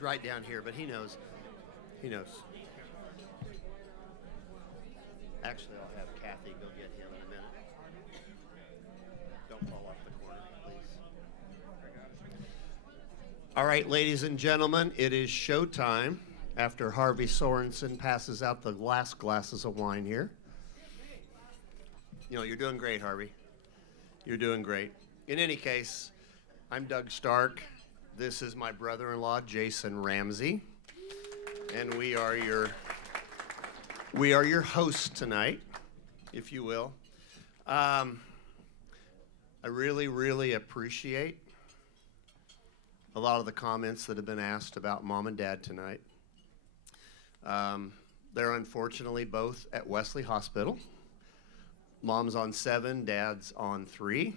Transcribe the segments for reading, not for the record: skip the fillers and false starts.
He's right down here, but he knows. He knows. Actually, I'll have Kathy go get him in a minute. Don't fall off the corner, please. All right, ladies and gentlemen, it is showtime after Harvey Sorensen passes out the last glasses of wine here. You know, you're doing great, Harvey. You're doing great. In any case, I'm Doug Stark. This is my brother-in-law, Jason Ramsey, and we are your hosts tonight, if you will. I really, really appreciate a lot of the comments that have been asked about Mom and Dad tonight. They're unfortunately both at Wesley Hospital. Mom's on 7, Dad's on 3.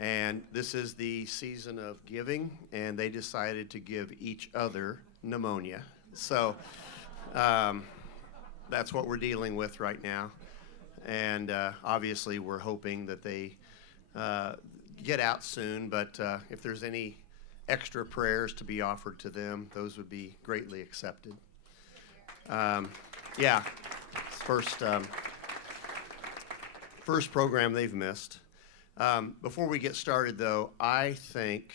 And this is the season of giving, and they decided to give each other pneumonia. So that's what we're dealing with right now. And obviously we're hoping that they get out soon, but if there's any extra prayers to be offered to them, those would be greatly accepted. Yeah, first program they've missed. Before we get started, though, I think,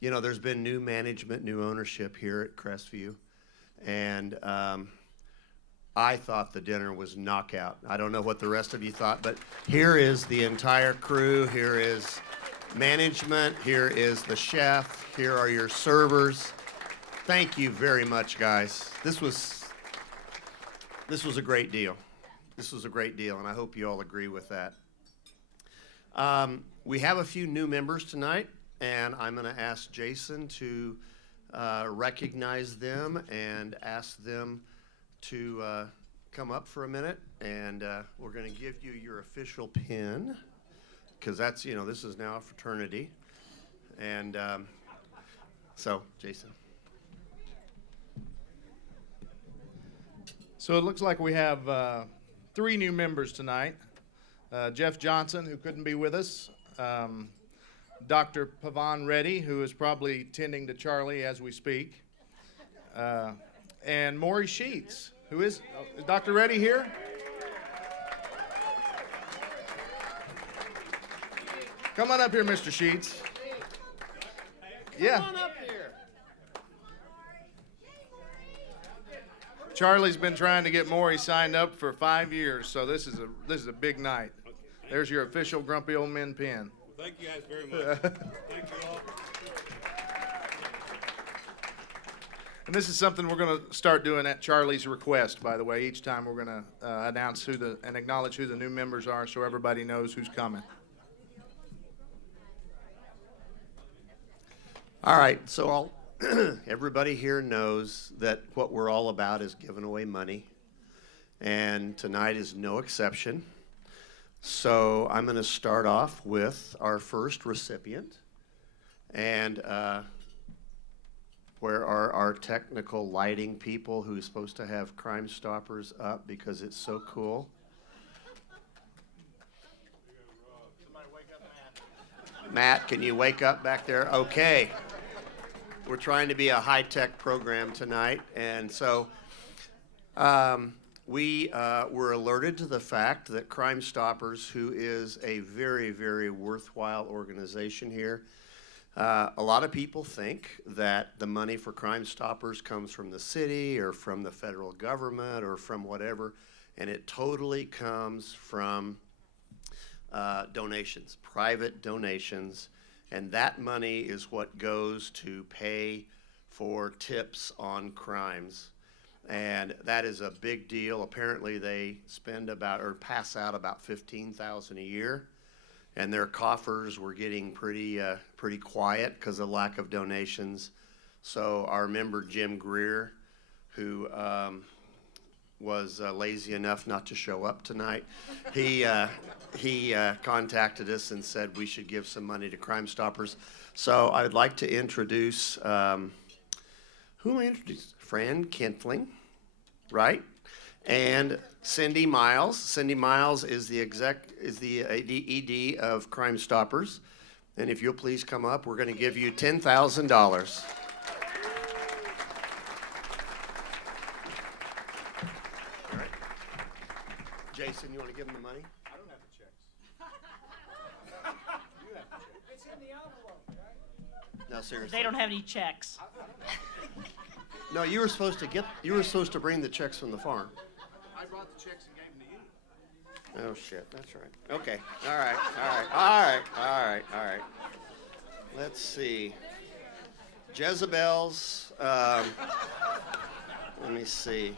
you know, there's been new management, new ownership here at Crestview, and I thought the dinner was knockout. I don't know what the rest of you thought, but here is the entire crew. Here is management. Here is the chef. Here are your servers. Thank you very much, guys. This was a great deal. This was a great deal, and I hope you all agree with that. We have a few new members tonight, and I'm going to ask Jason to recognize them and ask them to come up for a minute, and we're going to give you your official pin, because that's, you know, this is now a fraternity. And so, Jason. So it looks like we have 3 new members tonight. Jeff Johnson, who couldn't be with us, Dr. Pavan Reddy, who is probably tending to Charlie as we speak, and Maury Sheets, who is Dr. Reddy here? Come on up here, Mr. Sheets. Yeah. Come on up here. Charlie's been trying to get Maury signed up for 5 years, so this is a big night. There's your official Grumpy Old Men pin. Well, thank you guys very much. Thank you all. And this is something we're going to start doing at Charlie's request, by the way. Each time we're going to announce and acknowledge who the new members are so everybody knows who's coming. All right, so everybody here knows that what we're all about is giving away money, and tonight is no exception. So I'm going to start off with our first recipient, and where are our technical lighting people who's supposed to have Crime Stoppers up because it's so cool? Somebody wake up Matt. Matt, can you wake up back there? Okay. We're trying to be a high-tech program tonight, and so we were alerted to the fact that Crime Stoppers, who is a very, very worthwhile organization here, a lot of people think that the money for Crime Stoppers comes from the city or from the federal government or from whatever, and it totally comes from donations, private donations. And that money is what goes to pay for tips on crimes. And that is a big deal. Apparently they spend about, or pass out about $15,000 a year. And their coffers were getting pretty quiet because of lack of donations. So our member Jim Greer, who was lazy enough not to show up tonight, he contacted us and said we should give some money to Crime Stoppers. So I'd like to introduce, who am I introducing? Fran Kentling, right? And Cindy Miles. Cindy Miles is the ED of Crime Stoppers. And if you'll please come up, we're going to give you $10,000. Jason, you want to give them the money? I don't have the checks. You have the checks. It's in the envelope, right? No, seriously. They don't have any checks. No, you were supposed to bring the checks from the farm. I brought the checks and gave them to you. Oh shit, that's right. Okay. All right. Let's see. Jezebel's. Let me see.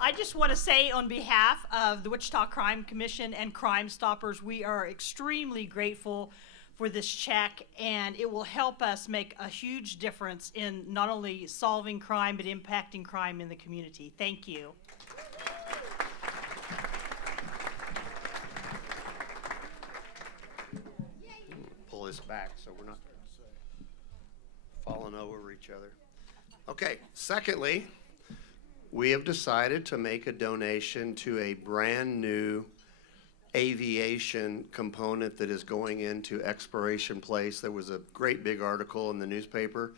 I just want to say on behalf of the Wichita Crime Commission and Crime Stoppers, we are extremely grateful for this check, and it will help us make a huge difference in not only solving crime, but impacting crime in the community. Thank you. Pull this back so we're not falling over each other. Okay, secondly, we have decided to make a donation to a brand new aviation component that is going into Exploration Place. There was a great big article in the newspaper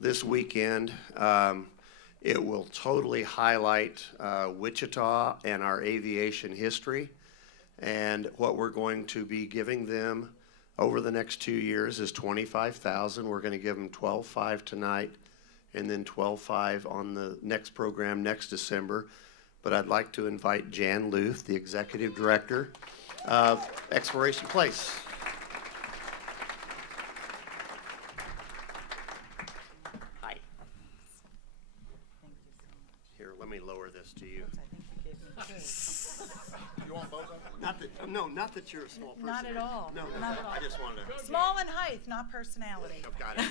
this weekend. It will totally highlight Wichita and our aviation history. And what we're going to be giving them over the next 2 years is $25,000. We're going to give them $12,500 tonight, and then $12,500 on the next program next December. But I'd like to invite Jan Luth, the Executive Director of Exploration Place. Hi. Here, let me lower this to you. You want both of them? Not that you're a small person. Not at all. No, Not at all. I just wanted to. Small in height, not personality. I've got it.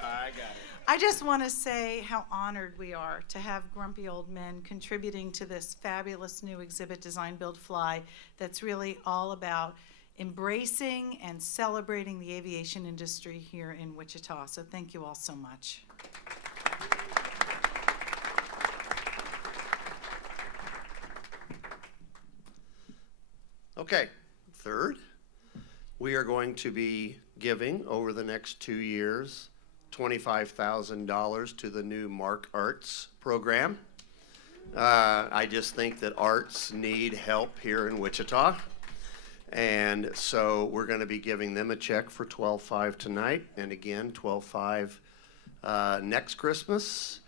I got it. I just want to say how honored we are to have grumpy old men contributing to this fabulous new exhibit, Design, Build, Fly, that's really all about embracing and celebrating the aviation industry here in Wichita. So thank you all so much. Okay, third, we are going to be giving over the next 2 years $25,000 to the new Mark Arts program. I just think that arts need help here in Wichita. And so we're going to be giving them a check for $12,500 tonight, and again, $12,500 next Christmas.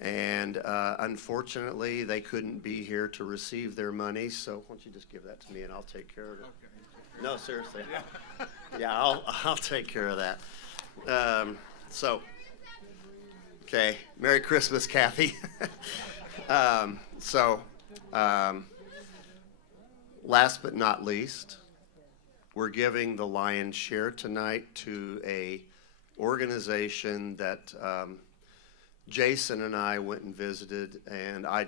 And unfortunately, they couldn't be here to receive their money, so why don't you just give that to me and I'll take care of it. Okay. No, seriously. Yeah, I'll take care of that. Okay, Merry Christmas, Kathy. Last but not least, we're giving the lion's share tonight to a organization that Jason and I went and visited, and I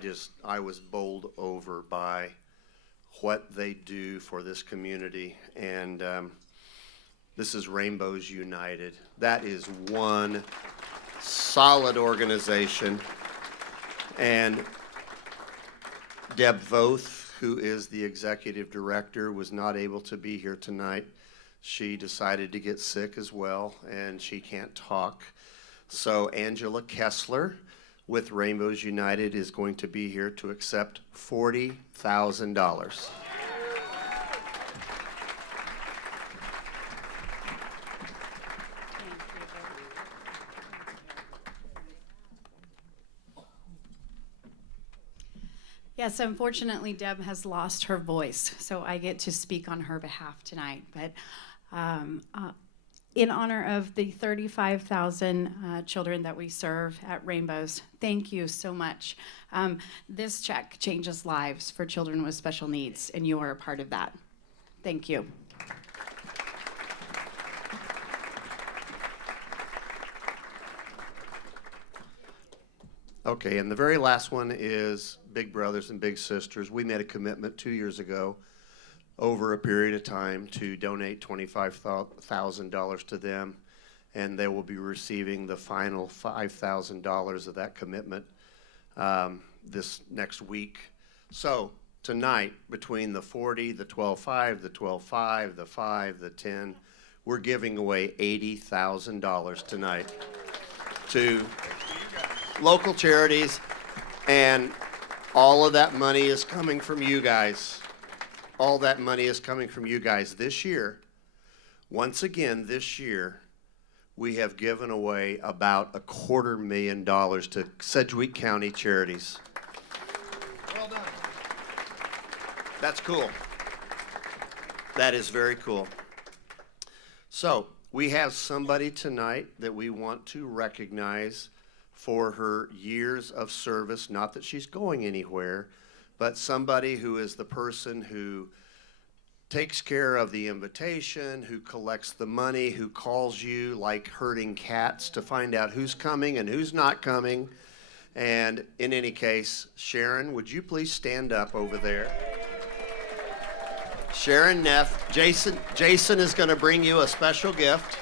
was bowled over by what they do for this community. And this is Rainbows United. That is one solid organization. And Deb Voth, who is the executive director, was not able to be here tonight. She decided to get sick as well, and she can't talk. So Angela Kessler with Rainbows United is going to be here to accept $40,000. Yes, unfortunately, Deb has lost her voice, so I get to speak on her behalf tonight. But in honor of the 35,000 children that we serve at Rainbows, thank you so much. This check changes lives for children with special needs, and you are a part of that. Thank you. Okay, and the very last one is Big Brothers and Big Sisters. We made a commitment 2 years ago over a period of time to donate $25,000 to them, and they will be receiving the final $5,000 of that commitment this next week. So tonight, between the 40, the 12.5, the 12.5, the 5, the 10, we're giving away $80,000 tonight to local charities, and all of that money is coming from you guys. All that money is coming from you guys. This year, once again this year, we have given away about $250,000 to Sedgwick County charities. Well done. That's cool. That is very cool. So, we have somebody tonight that we want to recognize for her years of service. Not that she's going anywhere, but somebody who is the person who takes care of the invitation, who collects the money, who calls you like herding cats to find out who's coming and who's not coming. And in any case, Sharon, would you please stand up over there? Sharon Neff. Jason is going to bring you a special gift.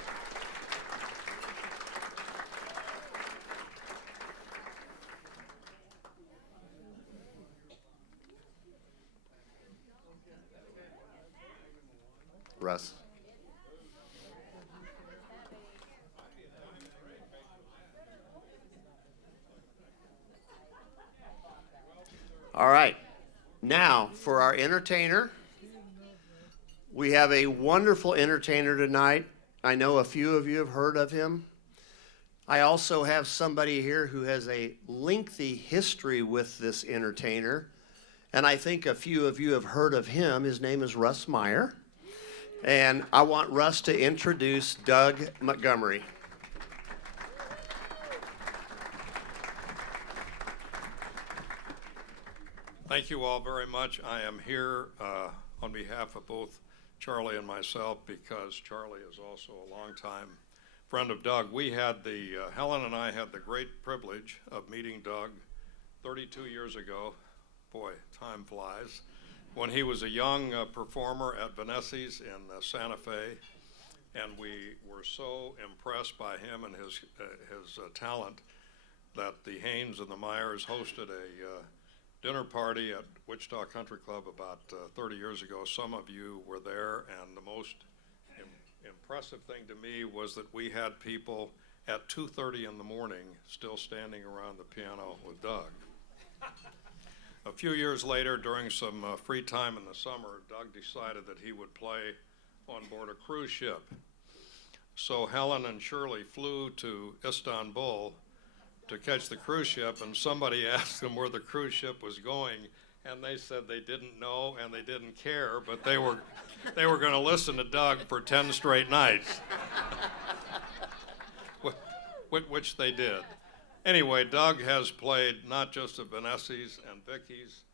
Russ. All right. Now, for our entertainer, we have a wonderful entertainer tonight. I know a few of you have heard of him. I also have somebody here who has a lengthy history with this entertainer, and I think a few of you have heard of him. His name is Russ Meyer. And I want Russ to introduce Doug Montgomery. Thank you all very much. I am here on behalf of both Charlie and myself because Charlie is also a longtime friend of Doug. We had Helen and I had the great privilege of meeting Doug 32 years ago. Boy, time flies. When he was a young performer at Vanessi's in Santa Fe, and we were so impressed by him and his talent that the Haynes and the Myers hosted a dinner party at Wichita Country Club about 30 years ago. Some of you were there, and the most impressive thing to me was that we had people at 2:30 in the morning still standing around the piano with Doug. A few years later, during some free time in the summer, Doug decided that he would play on board a cruise ship. So Helen and Shirley flew to Istanbul to catch the cruise ship, and somebody asked them where the cruise ship was going, and they said they didn't know and they didn't care, but they were going to listen to Doug for 10 straight nights, which they did. Anyway, Doug has played not just at Vanessi's and Vicky's.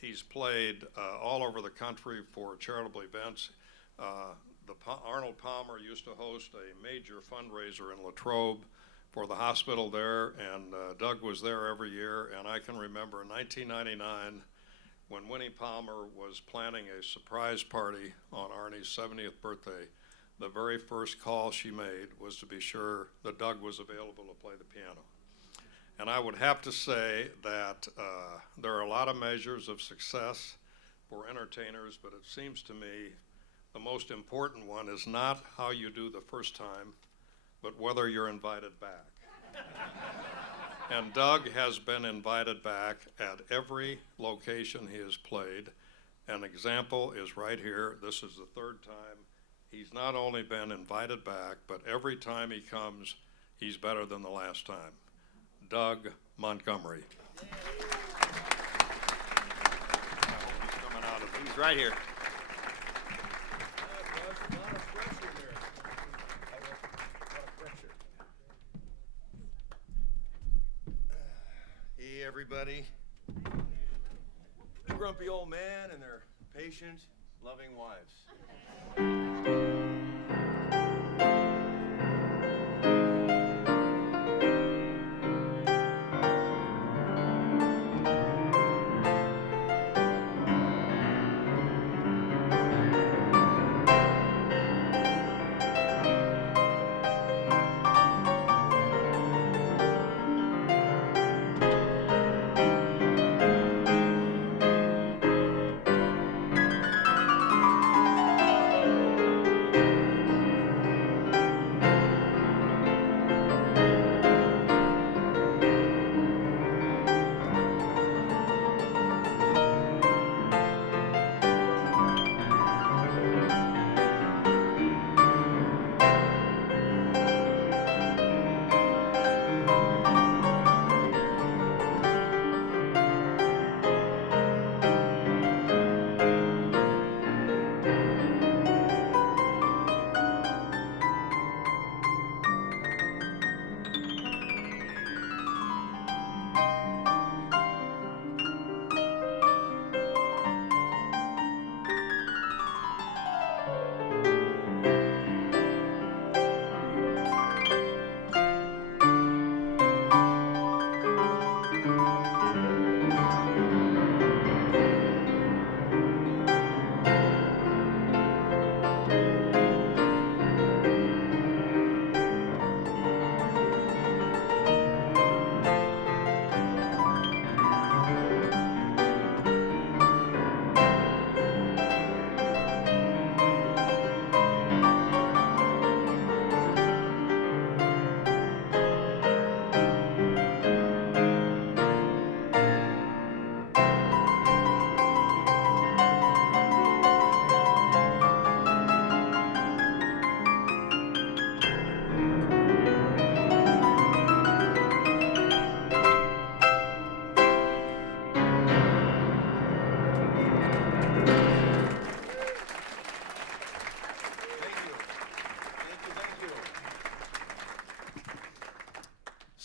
He's played all over the country for charitable events. Arnold Palmer used to host a major fundraiser in Latrobe for the hospital there, and Doug was there every year. And I can remember in 1999 when Winnie Palmer was planning a surprise party on Arnie's 70th birthday. The very first call she made was to be sure that Doug was available to play the piano. And I would have to say that there are a lot of measures of success for entertainers, but it seems to me the most important one is not how you do the first time, but whether you're invited back. And Doug has been invited back at every location he has played. An example is right here. This is the third time. He's not only been invited back, but every time he comes, he's better than the last time. Doug Montgomery. He's right here. Hey, everybody. Grumpy old man and their patient, loving wives.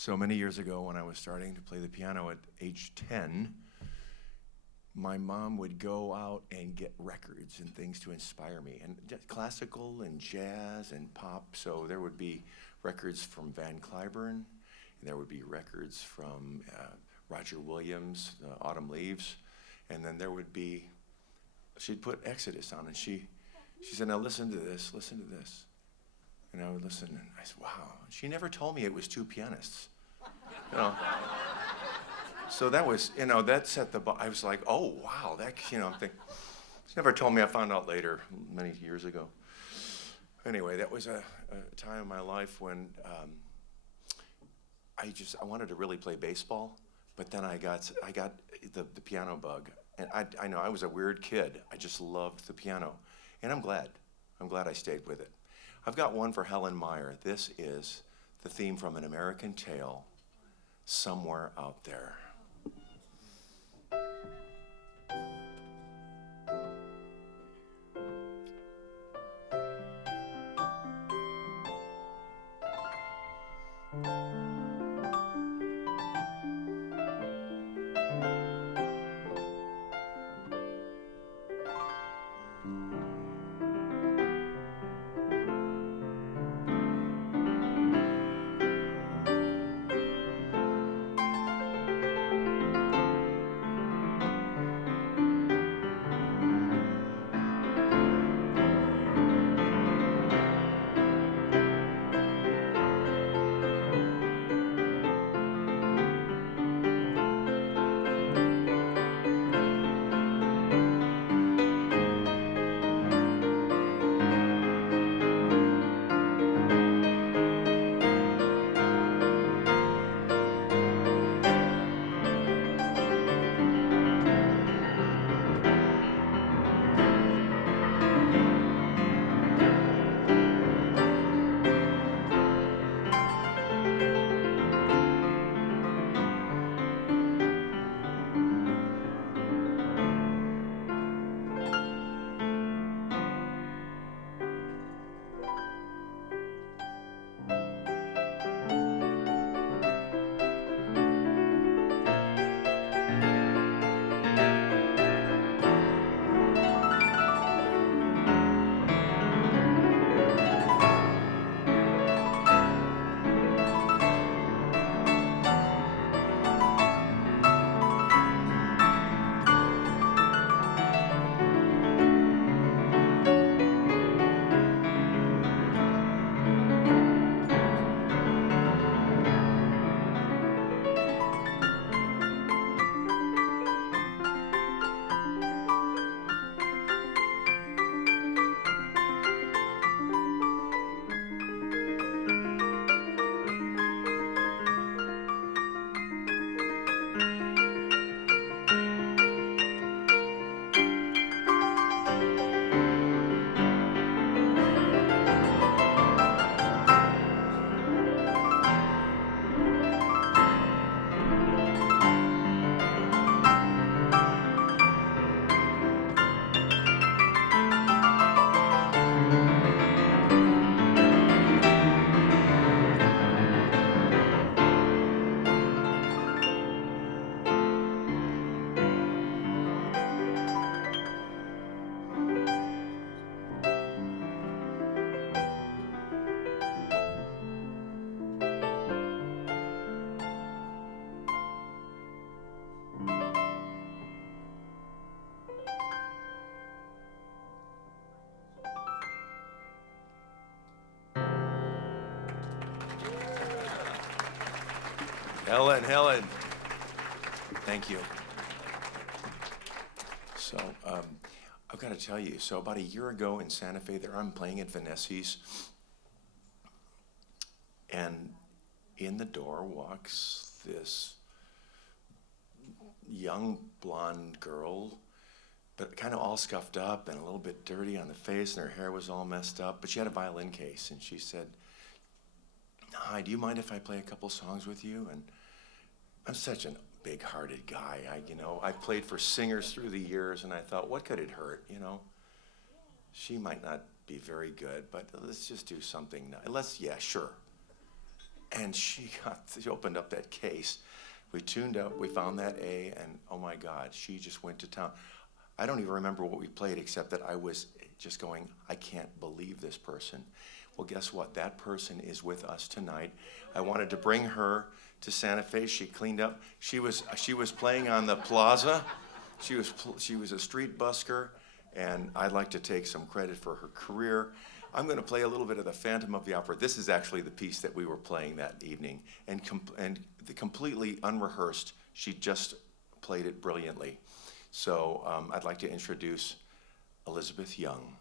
So many years ago, when I was starting to play the piano at age 10, my mom would go out and get records and things to inspire me, and classical and jazz and pop. So there would be records from Van Cliburn, and there would be records from Roger Williams, Autumn Leaves, and then there would be, she'd put Exodus on, and she said, now listen to this, listen to this. And I would listen, and I said, wow. She never told me it was two pianists, you know. So that was, you know, that set the bar. I was like, oh, wow, that, you know, I'm thinking, she never told me. I found out later, many years ago. Anyway, that was a time in my life when I wanted to really play baseball, but then I got the piano bug. And I know I was a weird kid. I just loved the piano. And I'm glad I stayed with it. I've got one for Helen Meyer. This is the theme from An American Tail, Somewhere Out There. Helen, thank you. So, I've got to tell you, so about a year ago in Santa Fe, there I'm playing at Vanessi's, and in the door walks this young blonde girl, but kind of all scuffed up and a little bit dirty on the face, and her hair was all messed up, but she had a violin case, and she said, "Hi, do you mind if I play a couple songs with you?" And I'm such a big-hearted guy. I've played for singers through the years, and I thought, what could it hurt, She might not be very good, but let's just do something. Yeah, sure. And she opened up that case. We tuned up, we found that A, and oh my God, she just went to town. I don't even remember what we played, except that I was just going, I can't believe this person. Well, guess what? That person is with us tonight. I wanted to bring her to Santa Fe. She cleaned up. She was playing on the plaza. She was a street busker, and I'd like to take some credit for her career. I'm going to play a little bit of the Phantom of the Opera. This is actually the piece that we were playing that evening, and completely unrehearsed. She just played it brilliantly. So I'd like to introduce Elizabeth Young.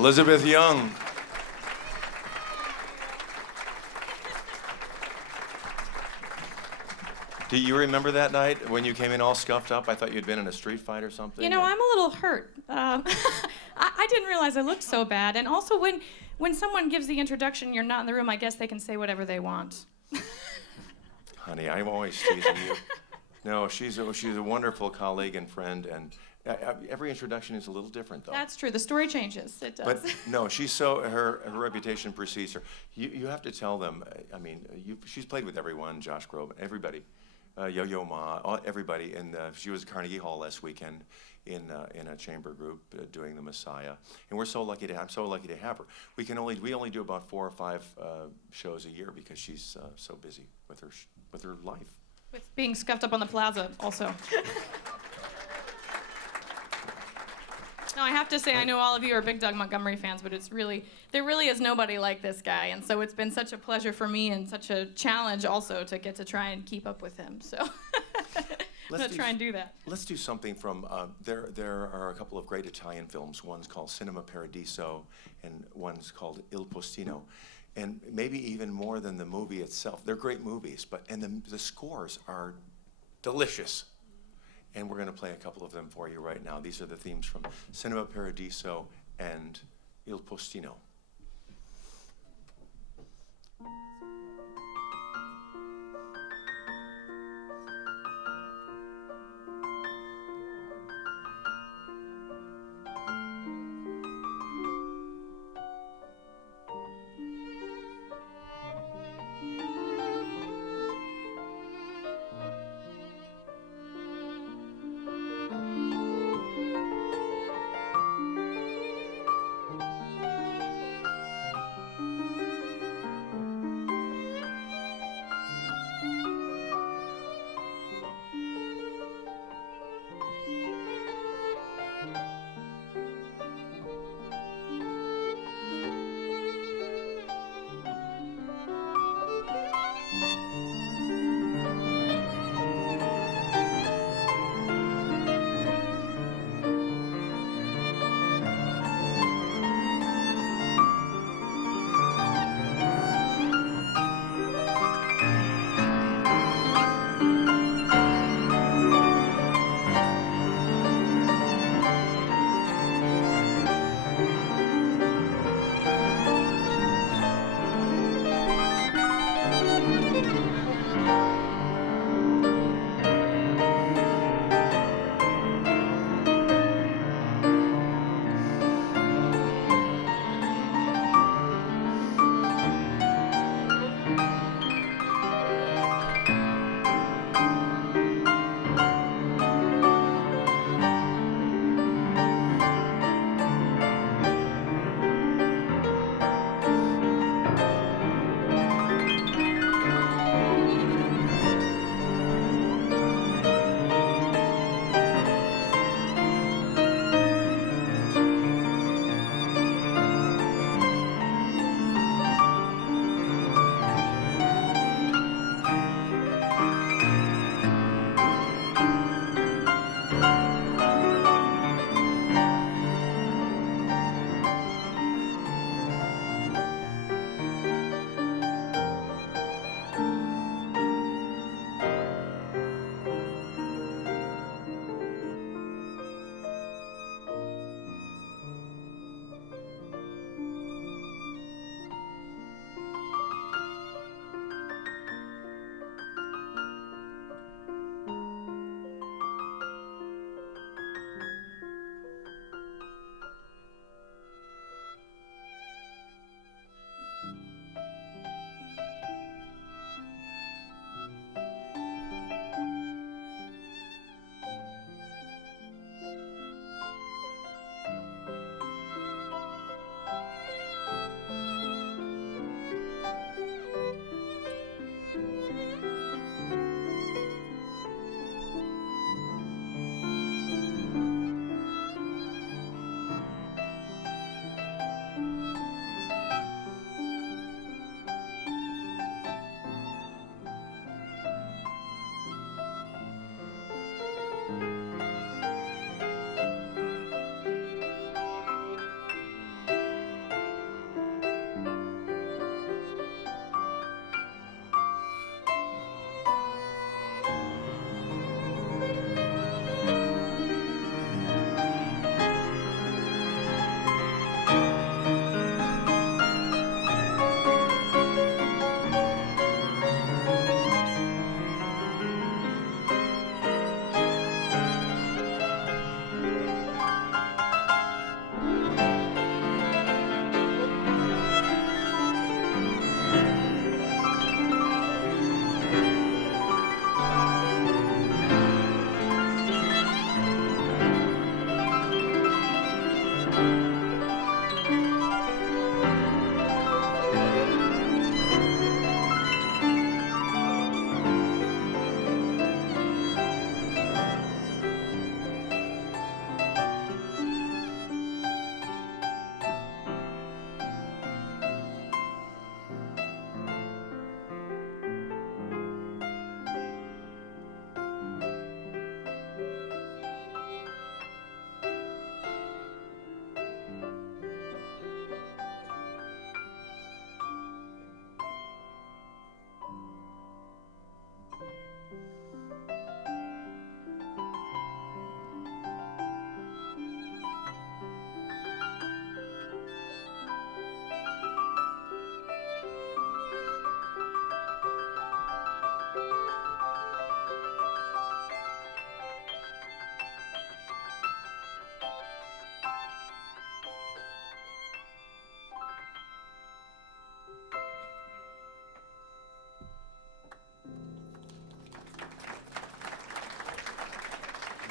Elizabeth Young. Do you remember that night when you came in all scuffed up? I thought you'd been in a street fight or something. You know, I'm a little hurt. I didn't realize I looked so bad. And also, when someone gives the introduction, you're not in the room, I guess they can say whatever they want. Honey, I'm always teasing you. No, she's a wonderful colleague and friend, and every introduction is a little different, though. That's true. The story changes. It does. But no, her reputation precedes her. You have to tell them. I mean, she's played with everyone, Josh Groban, everybody, Yo-Yo Ma, everybody, and she was at Carnegie Hall last weekend in a chamber group doing The Messiah, and I'm so lucky to have her. We only do about 4 or 5 shows a year because she's so busy with her life. With being scuffed up on the plaza, also. No, I have to say, I know all of you are big Doug Montgomery fans, but there really is nobody like this guy, and so it's been such a pleasure for me and such a challenge also to get to try and keep up with him. So I'm gonna try and do that. Let's do something from there are a couple of great Italian films. One's called Cinema Paradiso, and one's called Il Postino. And maybe even more than the movie itself. They're great movies, and the scores are delicious. And we're going to play a couple of them for you right now. These are the themes from Cinema Paradiso and Il Postino.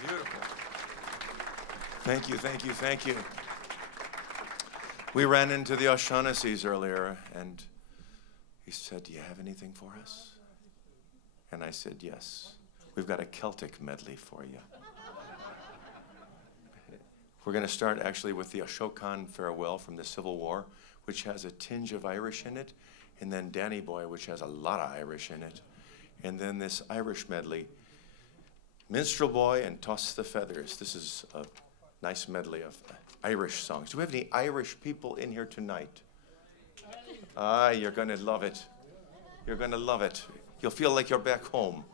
Beautiful. Thank you, thank you, thank you. We ran into the O'Shaughnessy's earlier, and he said, "Do you have anything for us?" And I said, "Yes. We've got a Celtic medley for you." We're going to start actually with the Ashokan Farewell from the Civil War, which has a tinge of Irish in it, and then Danny Boy, which has a lot of Irish in it, and then this Irish medley, Minstrel Boy and Toss the Feathers. This is a nice medley of Irish songs. Do we have any Irish people in here tonight? Ah, you're going to love it. You're going to love it. You'll feel like you're back home.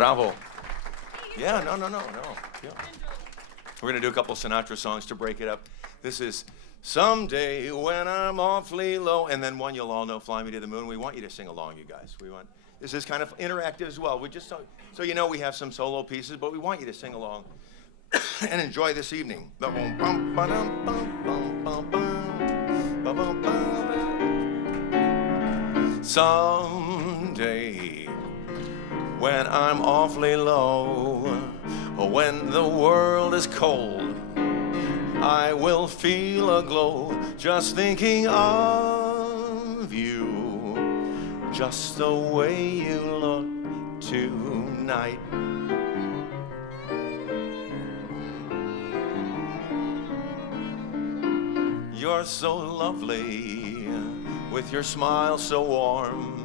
Bravo. Yeah, no. Yeah. We're going to do a couple Sinatra songs to break it up. This is Someday When I'm Awfully Low, and then one you'll all know, Fly Me to the Moon. We want you to sing along, you guys. This is kind of interactive as well. We just so you know we have some solo pieces, but we want you to sing along and enjoy this evening. Someday when I'm awfully low, when the world is cold, I will feel a glow just thinking of you, just the way you look tonight. You're so lovely, with your smile so warm,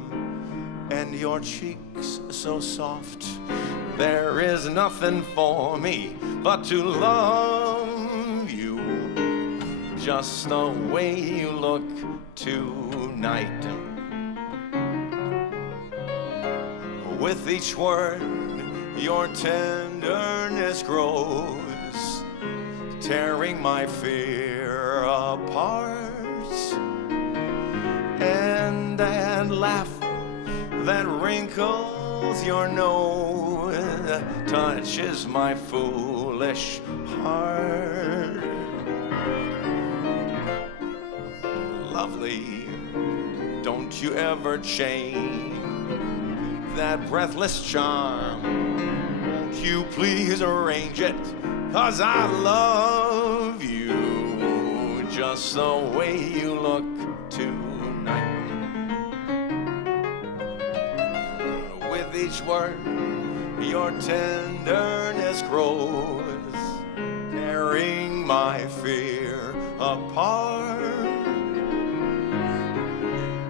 and your cheeks so soft. There is nothing for me but to love you, just the way you look tonight. With each word, your tenderness grows, tearing my fear apart. And that laugh that wrinkles your nose touches my foolish heart. Lovely, don't you ever change that breathless charm. Won't you please arrange it? 'Cause I love you just the way you look tonight. With each word, your tenderness grows, tearing my fear apart.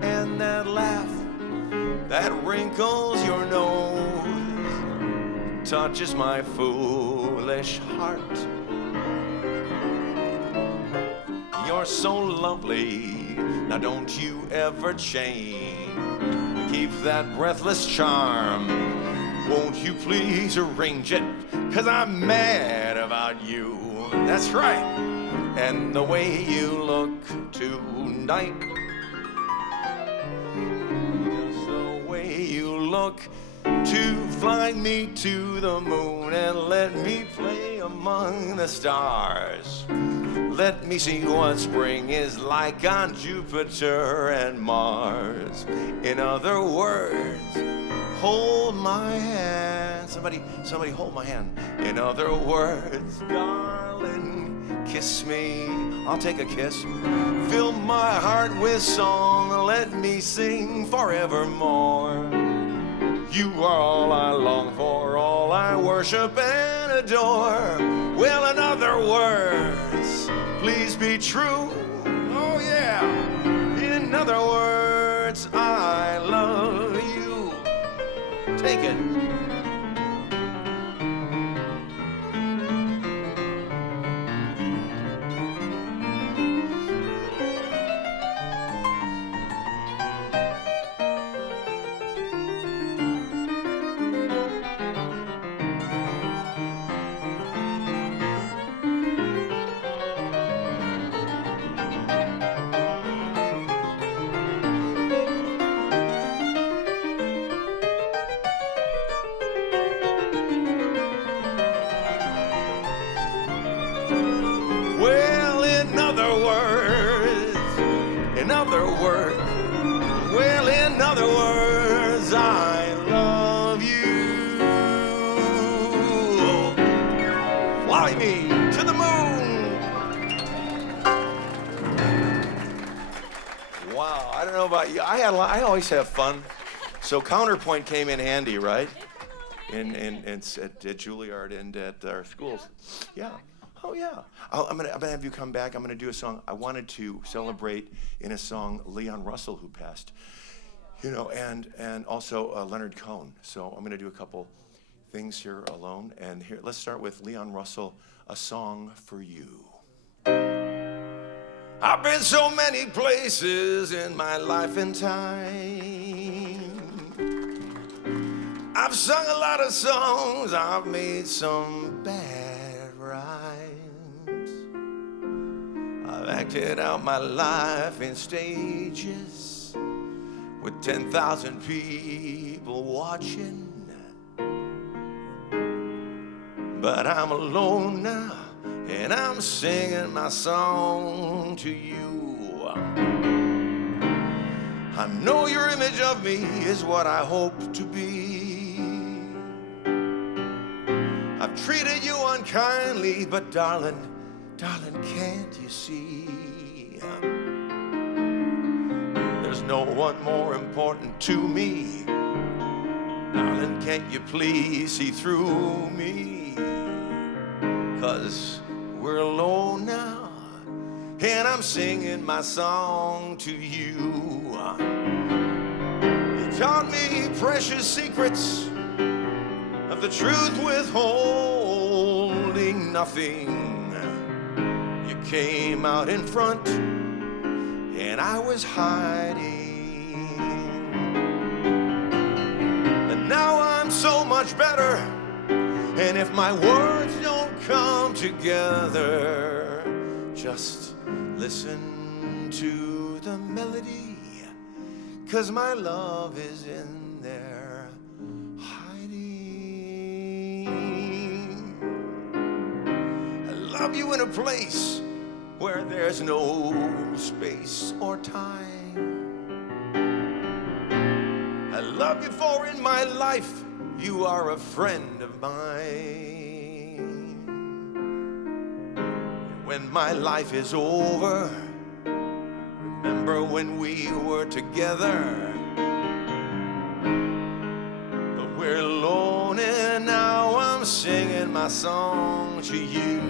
And that laugh that wrinkles your nose touches my foolish heart. You're so lovely, now don't you ever change. Keep that breathless charm. Won't you please arrange it? 'Cause I'm mad about you. That's right. And the way you look tonight. Just the way you look to fly me to the moon and let me play among the stars. Let me see what spring is like on Jupiter and Mars. In other words, hold my hand. Somebody hold my hand. In other words, darling, kiss me. I'll take a kiss. Fill my heart with song. Let me sing forevermore. You are all I long for, all I worship and adore. Well, in other words, please be true. Oh, yeah. In other words, I love you. Take it. Well, in other words, I love you. Fly me to the moon. Wow, I don't know about you. I always have fun. So counterpoint came in handy, right? At Juilliard and at our schools. Yeah. Oh yeah. I'm gonna have you come back. I'm gonna do a song. I wanted to celebrate in a song Leon Russell, who passed, and also Leonard Cohen. So I'm gonna do a couple things here alone. And here, let's start with Leon Russell, A Song for You. I've been so many places in my life and time. I've sung a lot of songs, I've made some bad rhymes. I've acted out my life in stages with 10,000 people watching. But I'm alone now, and I'm singing my song to you. I know your image of me is what I hope to be. I've treated you unkindly, but darling, can't you see? There's no one more important to me. Darling, can't you please see through me? 'Cause we're alone now, and I'm singing my song to you. You taught me precious secrets of the truth, withholding nothing. You came out in front, and I was hiding. And now I'm so much better, and if my words don't come together, just listen to the melody, 'cause my love is in there hiding. I love you in a place where there's no space or time. I love you for in my life you are a friend of mine. When my life is over, remember when we were together. But we're alone, and now I'm singing my song to you.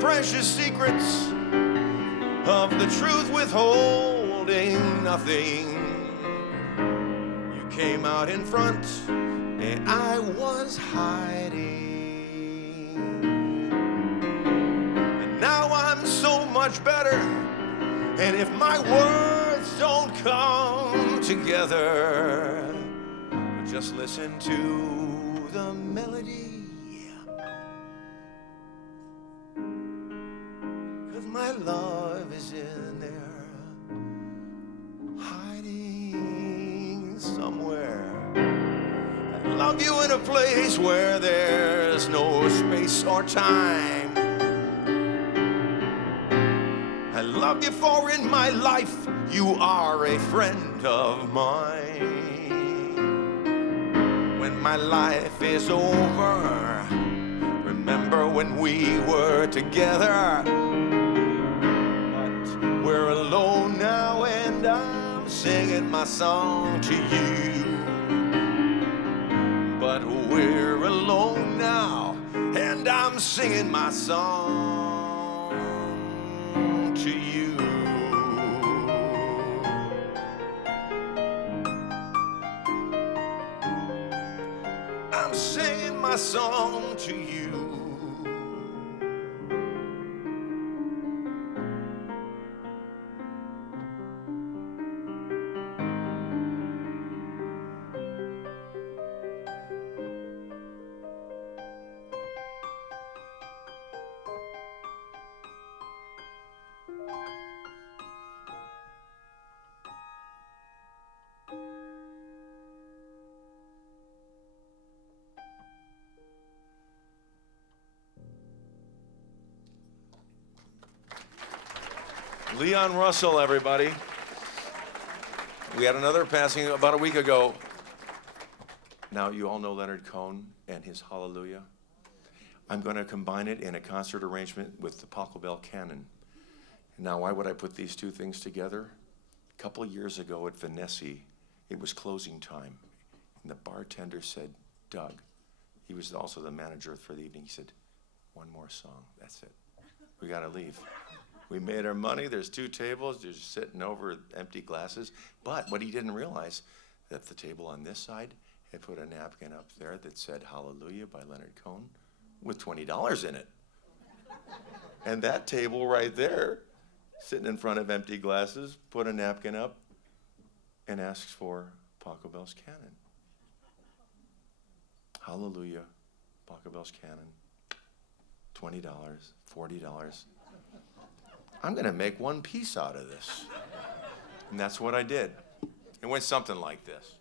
Precious secrets of the truth, withholding nothing. You came out in front, and I was hiding. And now I'm so much better, and if my words don't come together, just listen to the melody. My love is in there, hiding somewhere. I love you in a place where there's no space or time. I love you for in my life you are a friend of mine. When my life is over, remember when we were together. We're alone now, and I'm singing my song to you. But we're alone now, and I'm singing my song to you. I'm singing my song to you. Leon Russell, everybody. We had another passing about a week ago. Now, you all know Leonard Cohen and his Hallelujah. I'm going to combine it in a concert arrangement with the Pachelbel Canon. Now, why would I put these two things together? A couple of years ago at Vanessa It was closing time, and the bartender said, Doug, he was also the manager for the evening, he said, one more song, that's it. We gotta leave. We made our money, there's 2 tables, they're just sitting over empty glasses. But what he didn't realize, that the table on this side had put a napkin up there that said Hallelujah by Leonard Cohen with $20 in it. And that table right there, sitting in front of empty glasses, put a napkin up and asks for Paco Bell's Canon. Hallelujah, Paco Bell's Canon, $20, $40. I'm gonna make one piece out of this. And that's what I did. It went something like this.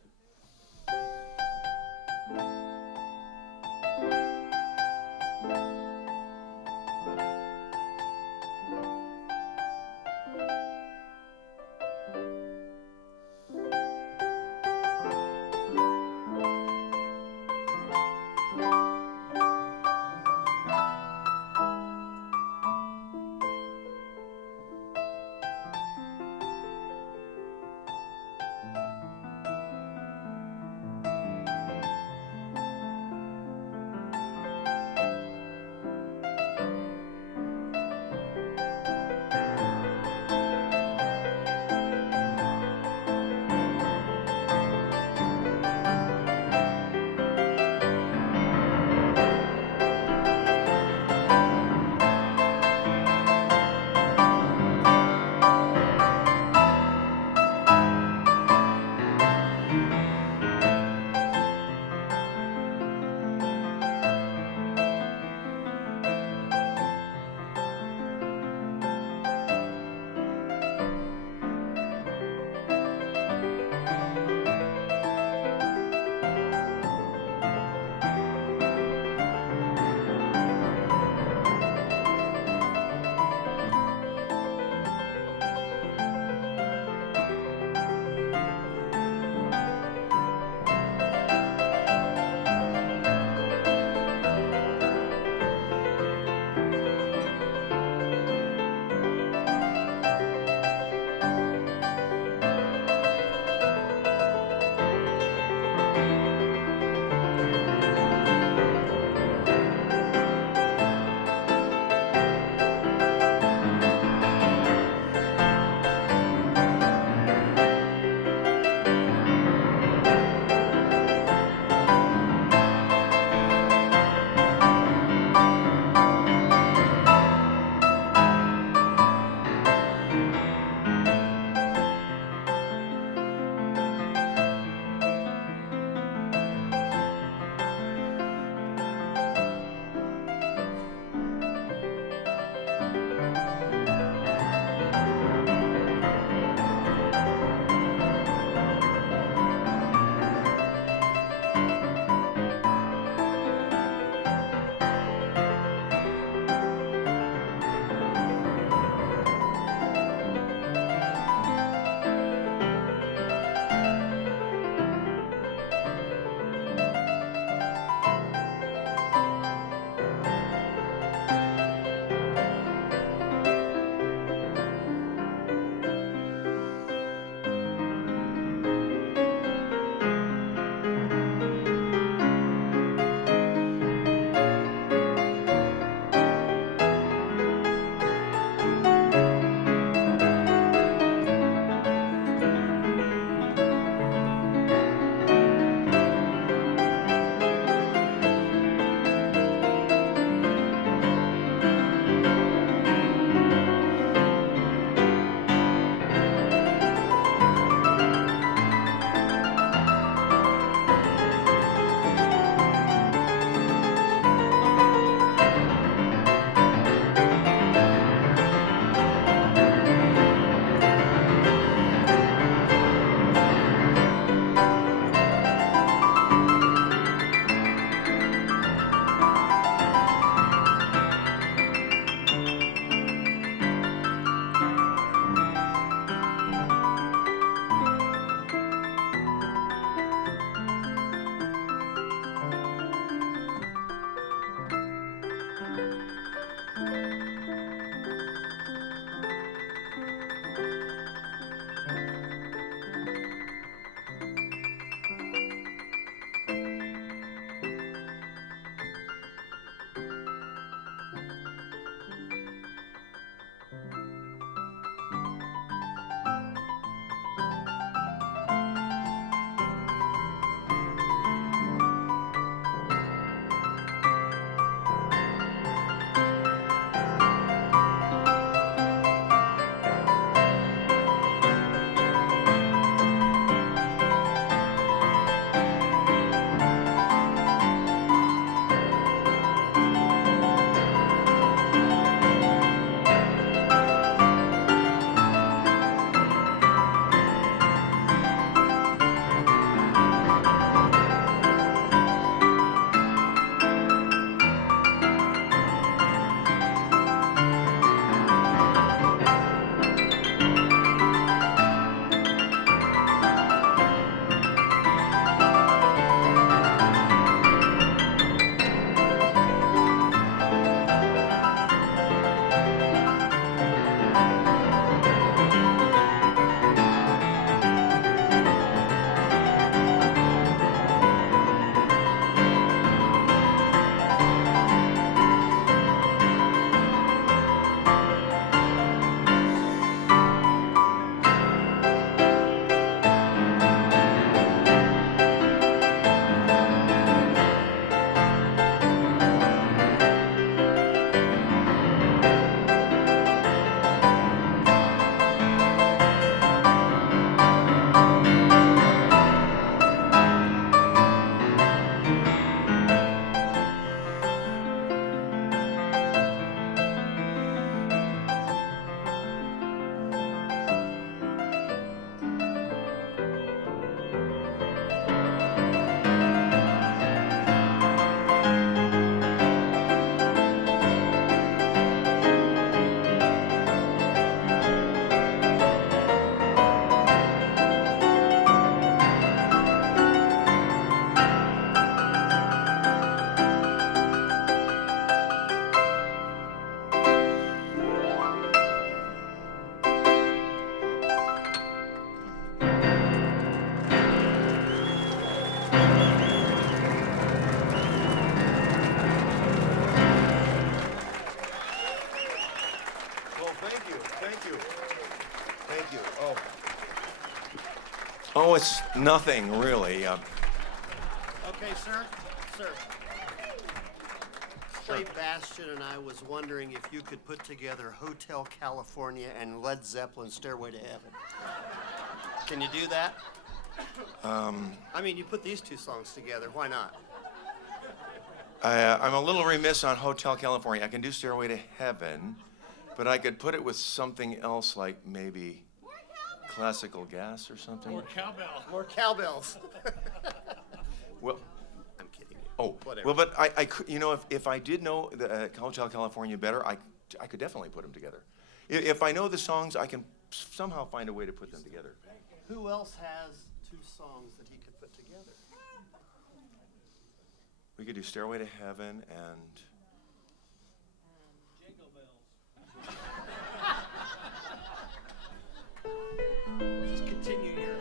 No, it's nothing really. Okay, sir. Sir. Clay Bastion and I was wondering if you could put together Hotel California and Led Zeppelin Stairway to Heaven. Can you do that? I mean, you put these two songs together. Why not? I'm a little remiss on Hotel California. I can do Stairway to Heaven, but I could put it with something else like maybe Classical Gas or something. More cowbell. More cowbells. Well, I'm kidding you. oh, Whatever. well, but I could, you know, if I did know the Hotel California better, I could definitely put them together. If I know the songs, I can somehow find a way to put them together. Who else has two songs that he could put together? We could do Stairway to Heaven and Jingle bells. Just continue your.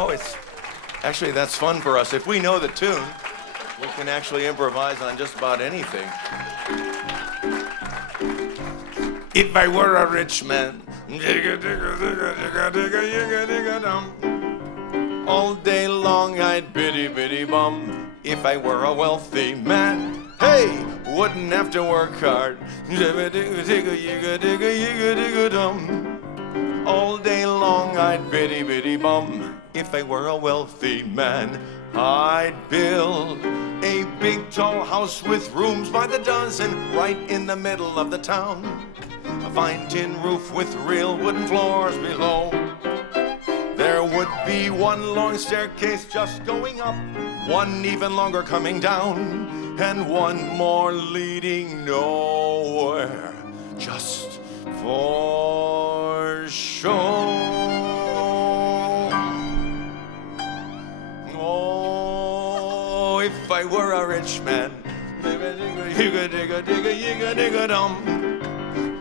Oh, it's actually that's fun for us. If we know the tune, we can actually improvise on just about anything. If I were a rich man, all day long I'd bitty bum. If I were a wealthy man, hey, wouldn't have to work hard. All day long I'd bitty bum. If I were a wealthy man, I'd build a big tall house with rooms by the dozen right in the middle of the town. A fine tin roof with real wooden floors below. There would be one long staircase just going up, one even longer coming down, and one more leading nowhere, just for show. Oh, if I were a rich man,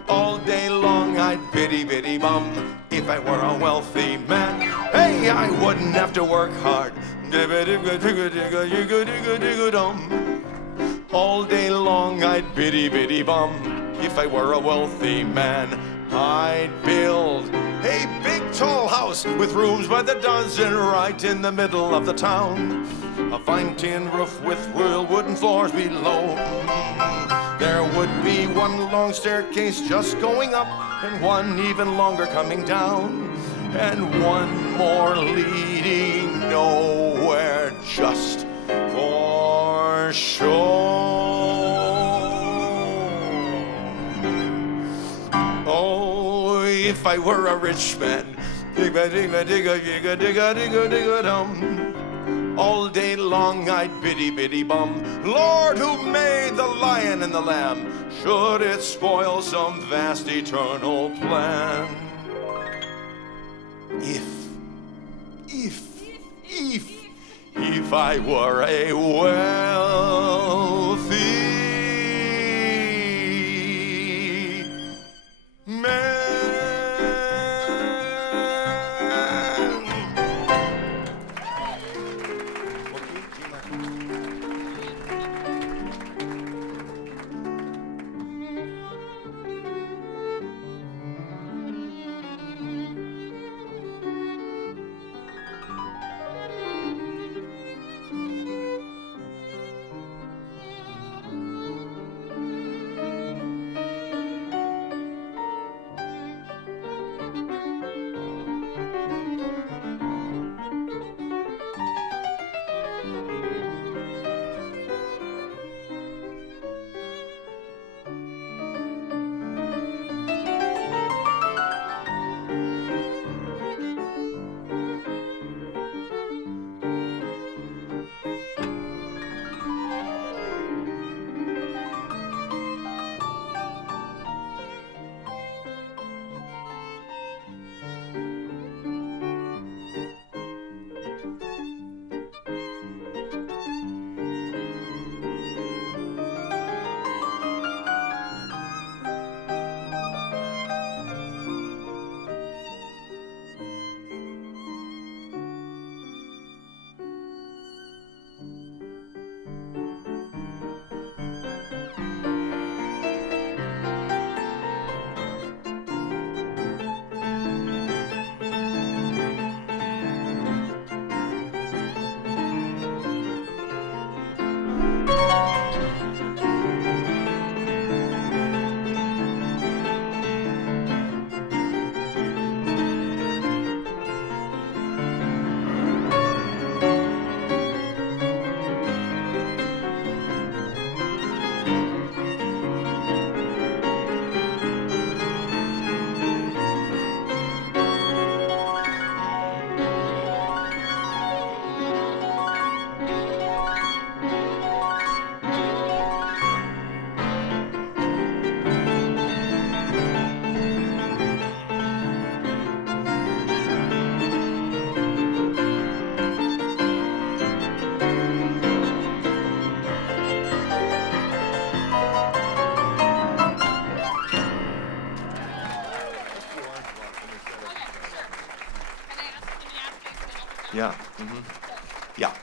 all day long I'd bitty bum. If I were a wealthy man, hey, I wouldn't have to work hard. All day long I'd bitty bum. If I were a wealthy man, I'd build a big tall house with rooms by the dozen right in the middle of the town. A fine tin roof with real wooden floors below. There would be one long staircase just going up, and one even longer coming down, and one more leading nowhere, just for show. Oh, if I were a rich man, all day long I'd bitty bum. Lord, who made the lion and the lamb? Should it spoil some vast eternal plan? If I were a wealthy man. Yeah. Yeah.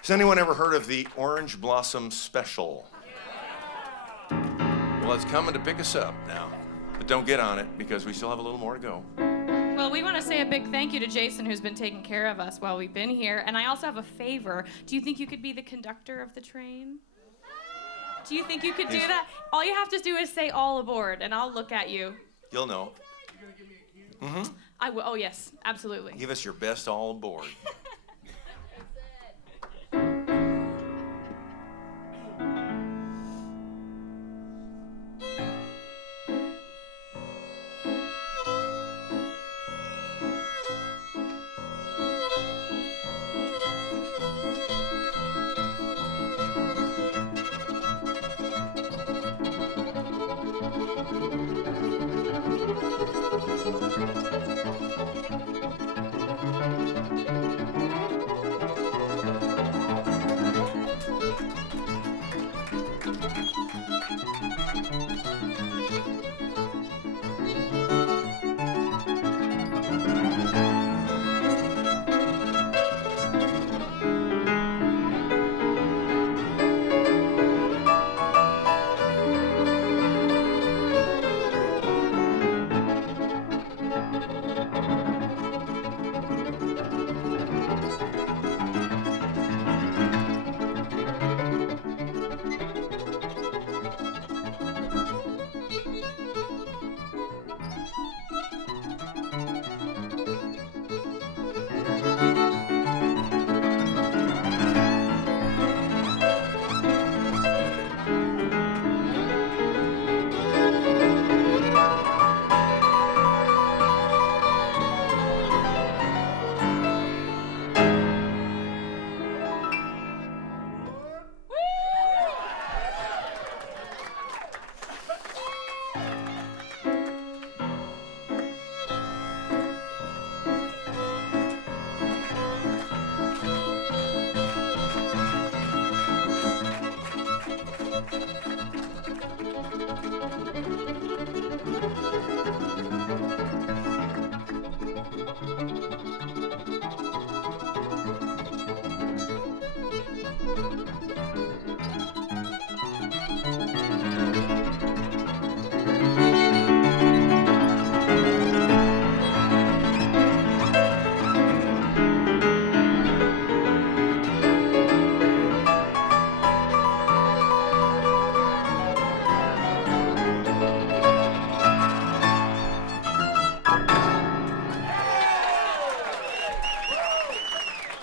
Has anyone ever heard of the Orange Blossom Special? Well, it's coming to pick us up now. But don't get on it because we still have a little more to go. Well, we want to say a big thank you to Jason, who's been taking care of us while we've been here. And I also have a favor. Do you think you could be the conductor of the train? Do you think you could do that? All you have to do is say all aboard, and I'll look at you. You'll know. I will. Oh, yes, absolutely. Give us your best all aboard.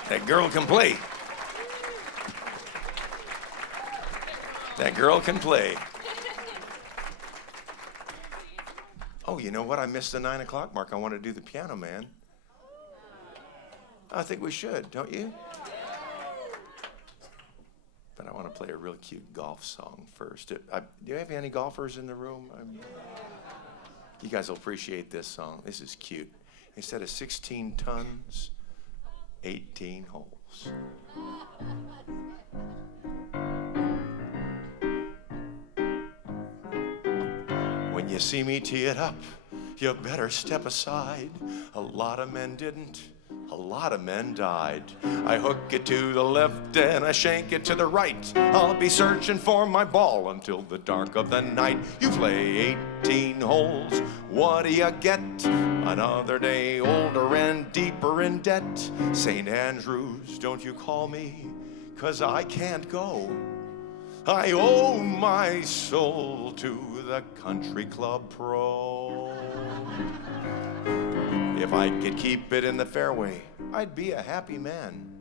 That girl can play. That girl can play. Oh, you know what? I missed the 9 o'clock mark. I want to do the Piano Man. I think we should, don't you? But I want to play a real cute golf song first. Do you have any golfers in the room? You guys will appreciate this song. This is cute. Instead of 16 tons, 18 holes. When you see me tee it up, you better step aside. A lot of men didn't. A lot of men died. I hook it to the left and I shank it to the right. I'll be searching for my ball until the dark of the night. You play 18 holes, what do you get? Another day older and deeper in debt. St. Andrews, don't you call me, 'cause I can't go. I owe my soul to the country club pro. If I could keep it in the fairway, I'd be a happy man.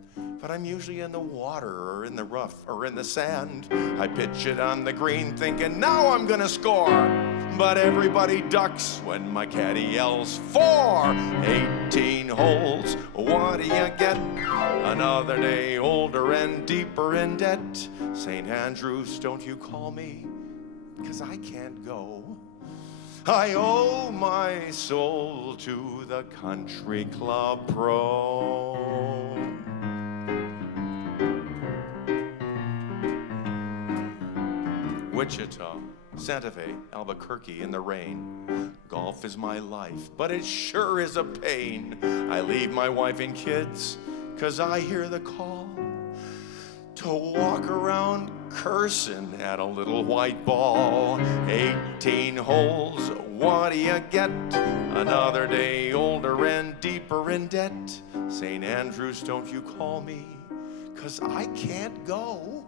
But I'm usually in the water or in the rough or in the sand. I pitch it on the green thinking, now I'm gonna score. But everybody ducks when my caddy yells, 4! 18 holes, what do you get? Another day older and deeper in debt. St. Andrews, don't you call me, 'cause I can't go. I owe my soul to the country club pro. Wichita, Santa Fe, Albuquerque in the rain. Golf is my life, but it sure is a pain. I leave my wife and kids, 'cause I hear the call to walk around cursing at a little white ball. 18 holes, what do you get? Another day older and deeper in debt. St. Andrews, don't you call me, 'cause I can't go.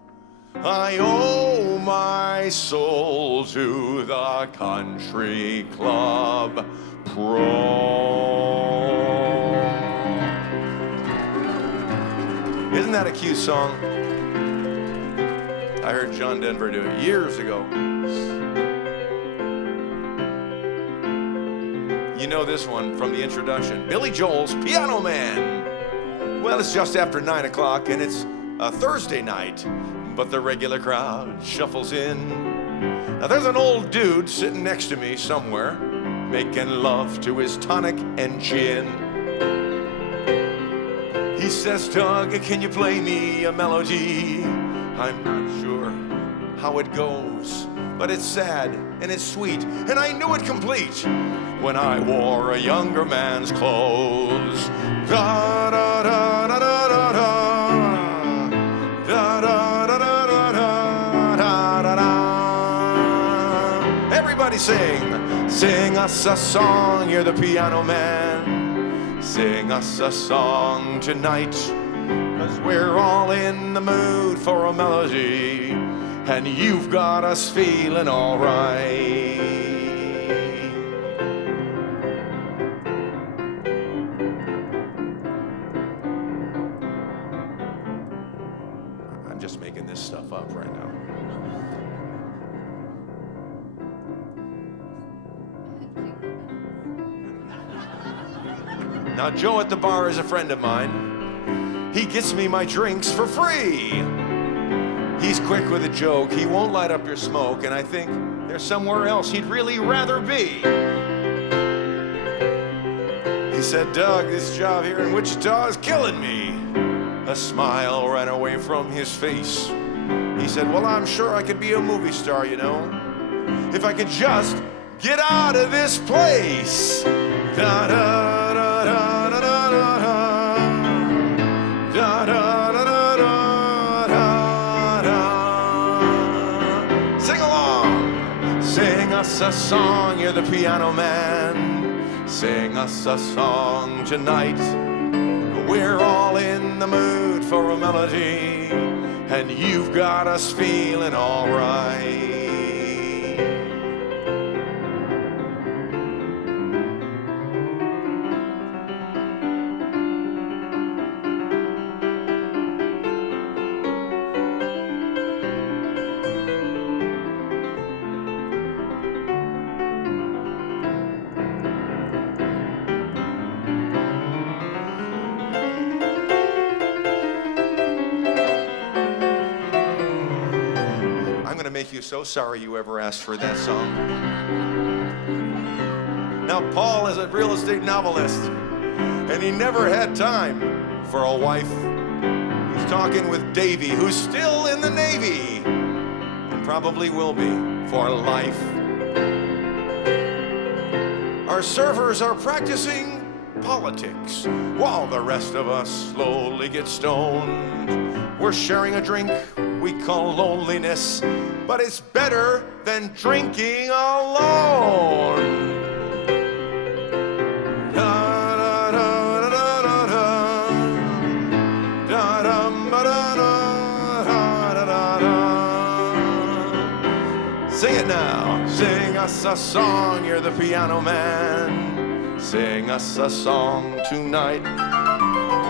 I owe my soul to the country club pro. Isn't that a cute song? I heard John Denver do it years ago. You know this one from the introduction. Billy Joel's Piano Man. Well, it's just after 9 o'clock and it's a Thursday night, but the regular crowd shuffles in. Now there's an old dude sitting next to me somewhere, making love to his tonic and gin. He says, Doug, can you play me a melody? I'm not sure how it goes, but it's sad and it's sweet, and I knew it complete when I wore a younger man's clothes. Da da da da da da da. Da da da da da da da da. Everybody sing us a song, you're the piano man. Sing us a song tonight, 'cause we're all in the mood for a melody, and you've got us feeling all right. I'm just making this stuff up right now. Now, Joe at the bar is a friend of mine. He gets me my drinks for free. He's quick with a joke. He won't light up your smoke, and I think there's somewhere else he'd really rather be. He said, Doug, this job here in Wichita is killing me. A smile ran away from his face. He said, well, I'm sure I could be a movie star, you know, if I could just get out of this place. Da da. Sing us a song, you're the piano man. Sing us a song tonight. We're all in the mood for a melody, and you've got us feeling all right. Make you so sorry you ever asked for that song. Now, Paul is a real estate novelist, and he never had time for a wife. He's talking with Davy, who's still in the Navy, and probably will be for life. Our servers are practicing politics, while the rest of us slowly get stoned. We're sharing a drink we call loneliness, but it's better than drinking alone. Sing it now. Sing us a song, you're the piano man. Sing us a song tonight.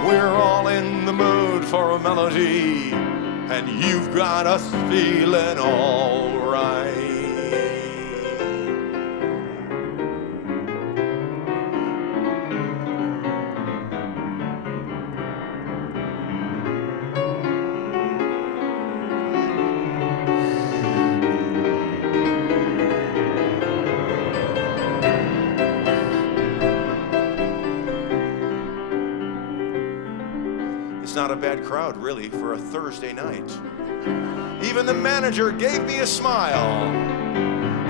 We're all in the mood for a melody, and you've got us feeling all right. It's not a bad crowd, really, for a Thursday night. Even the manager gave me a smile.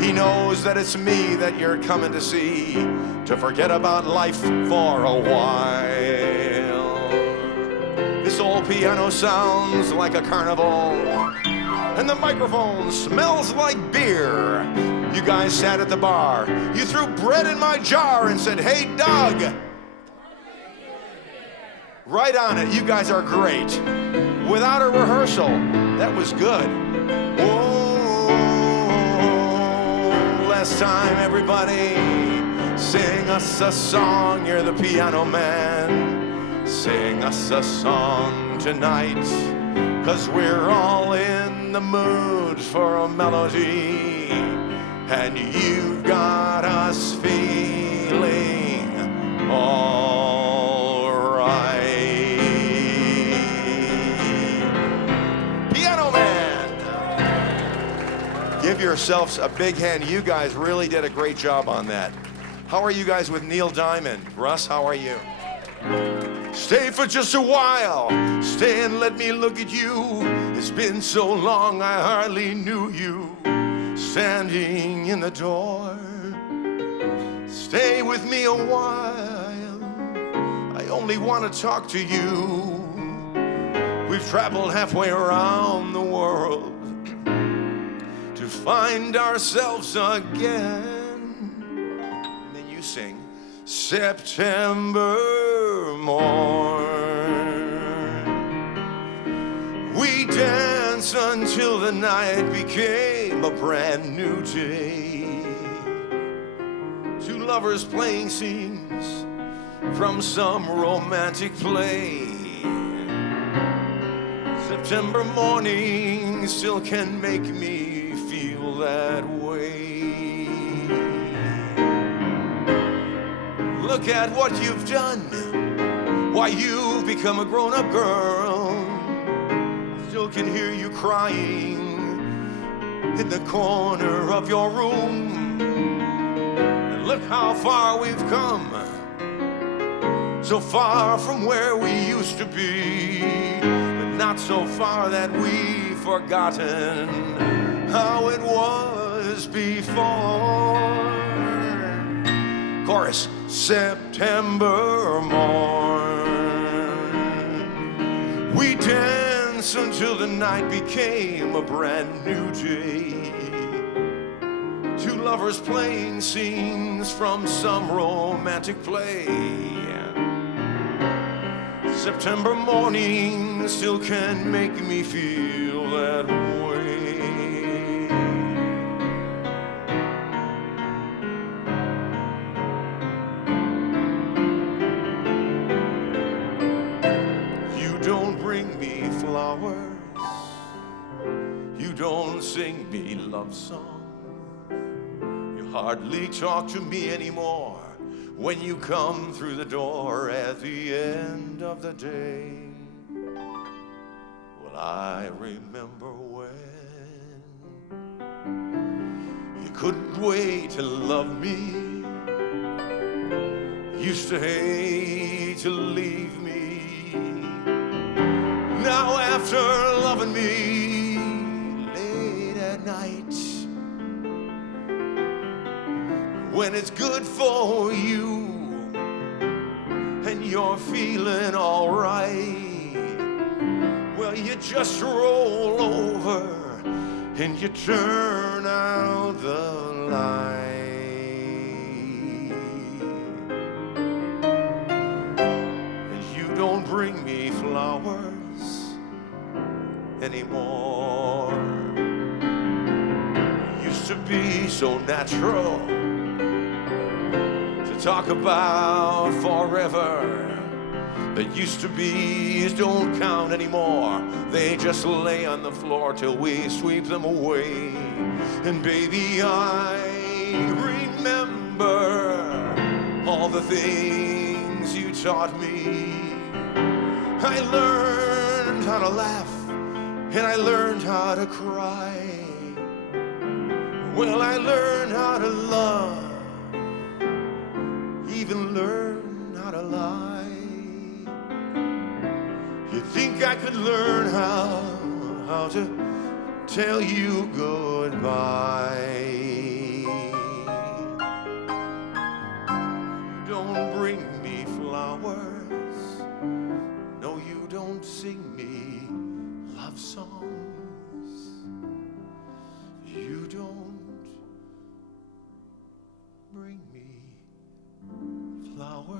He knows that it's me that you're coming to see, to forget about life for a while. This old piano sounds like a carnival, and the microphone smells like beer. You guys sat at the bar, you threw bread in my jar and said, "Hey, Doug." Right on it, you guys are great. Without a rehearsal, that was good. Whoa, last time everybody, sing us a song, you're the piano man. Sing us a song tonight, 'cause we're all in the mood for a melody, and you've got us feeling all right. Piano man! Give yourselves a big hand. You guys really did a great job on that. How are you guys with Neil Diamond? Russ, how are you? Stay for just a while. Stay and let me look at you. It's been so long I hardly knew you. Standing in the door. Stay with me a while. I only want to talk to you. We've traveled halfway around the world to find ourselves again. And then you sing, September morn. We danced until the night became a brand new day. Two lovers playing scenes from some romantic play. September morning still can make me feel that way. Look at what you've done. Why, you've become a grown-up girl. Still can hear you crying in the corner of your room. And look how far we've come, so far from where we used to be, but not so far that we've forgotten how it was before. Chorus, September morn. We danced until the night became a brand new day. Two lovers playing scenes from some romantic play. September morning still can make me feel that way. You don't bring me flowers, you don't sing me love songs, you hardly talk to me anymore when you come through the door at the end of the day. Well, I remember when you couldn't wait to love me, used to hate to leave me. Now after loving me late at night, when it's good for you and you're feeling all right, well, you just roll over and you turn out the light. And you don't bring me flowers anymore. Used to be so natural talk about forever. That used to be's don't count anymore. They just lay on the floor till we sweep them away. And baby, I remember all the things you taught me. I learned how to laugh and I learned how to cry. Well, I learned how to love, even learn how to lie. You think I could learn how to tell you goodbye? don't bring me flowers. No, you don't sing me love songs. You don't bring me flowers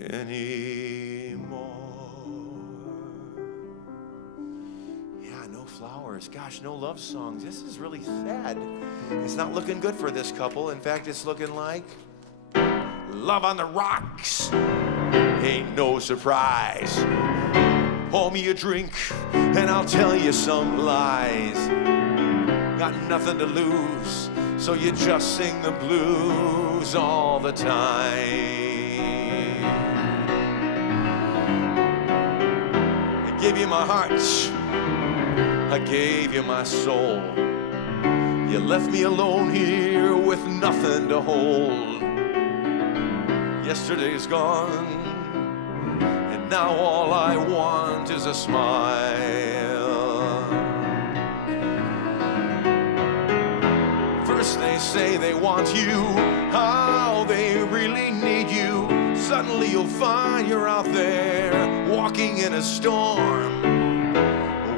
anymore. Yeah, no flowers. Gosh, no love songs. This is really sad. It's not looking good for this couple. In fact, it's looking like love on the rocks. Ain't no surprise. Pour me a drink and I'll tell you some lies. Got nothing to lose, so you just sing the blues all the time. I gave you my heart, I gave you my soul. You left me alone here with nothing to hold. Yesterday's gone, and now all I want is a smile. First they say they want you, how they really need you. Suddenly you'll find you're out there walking in a storm.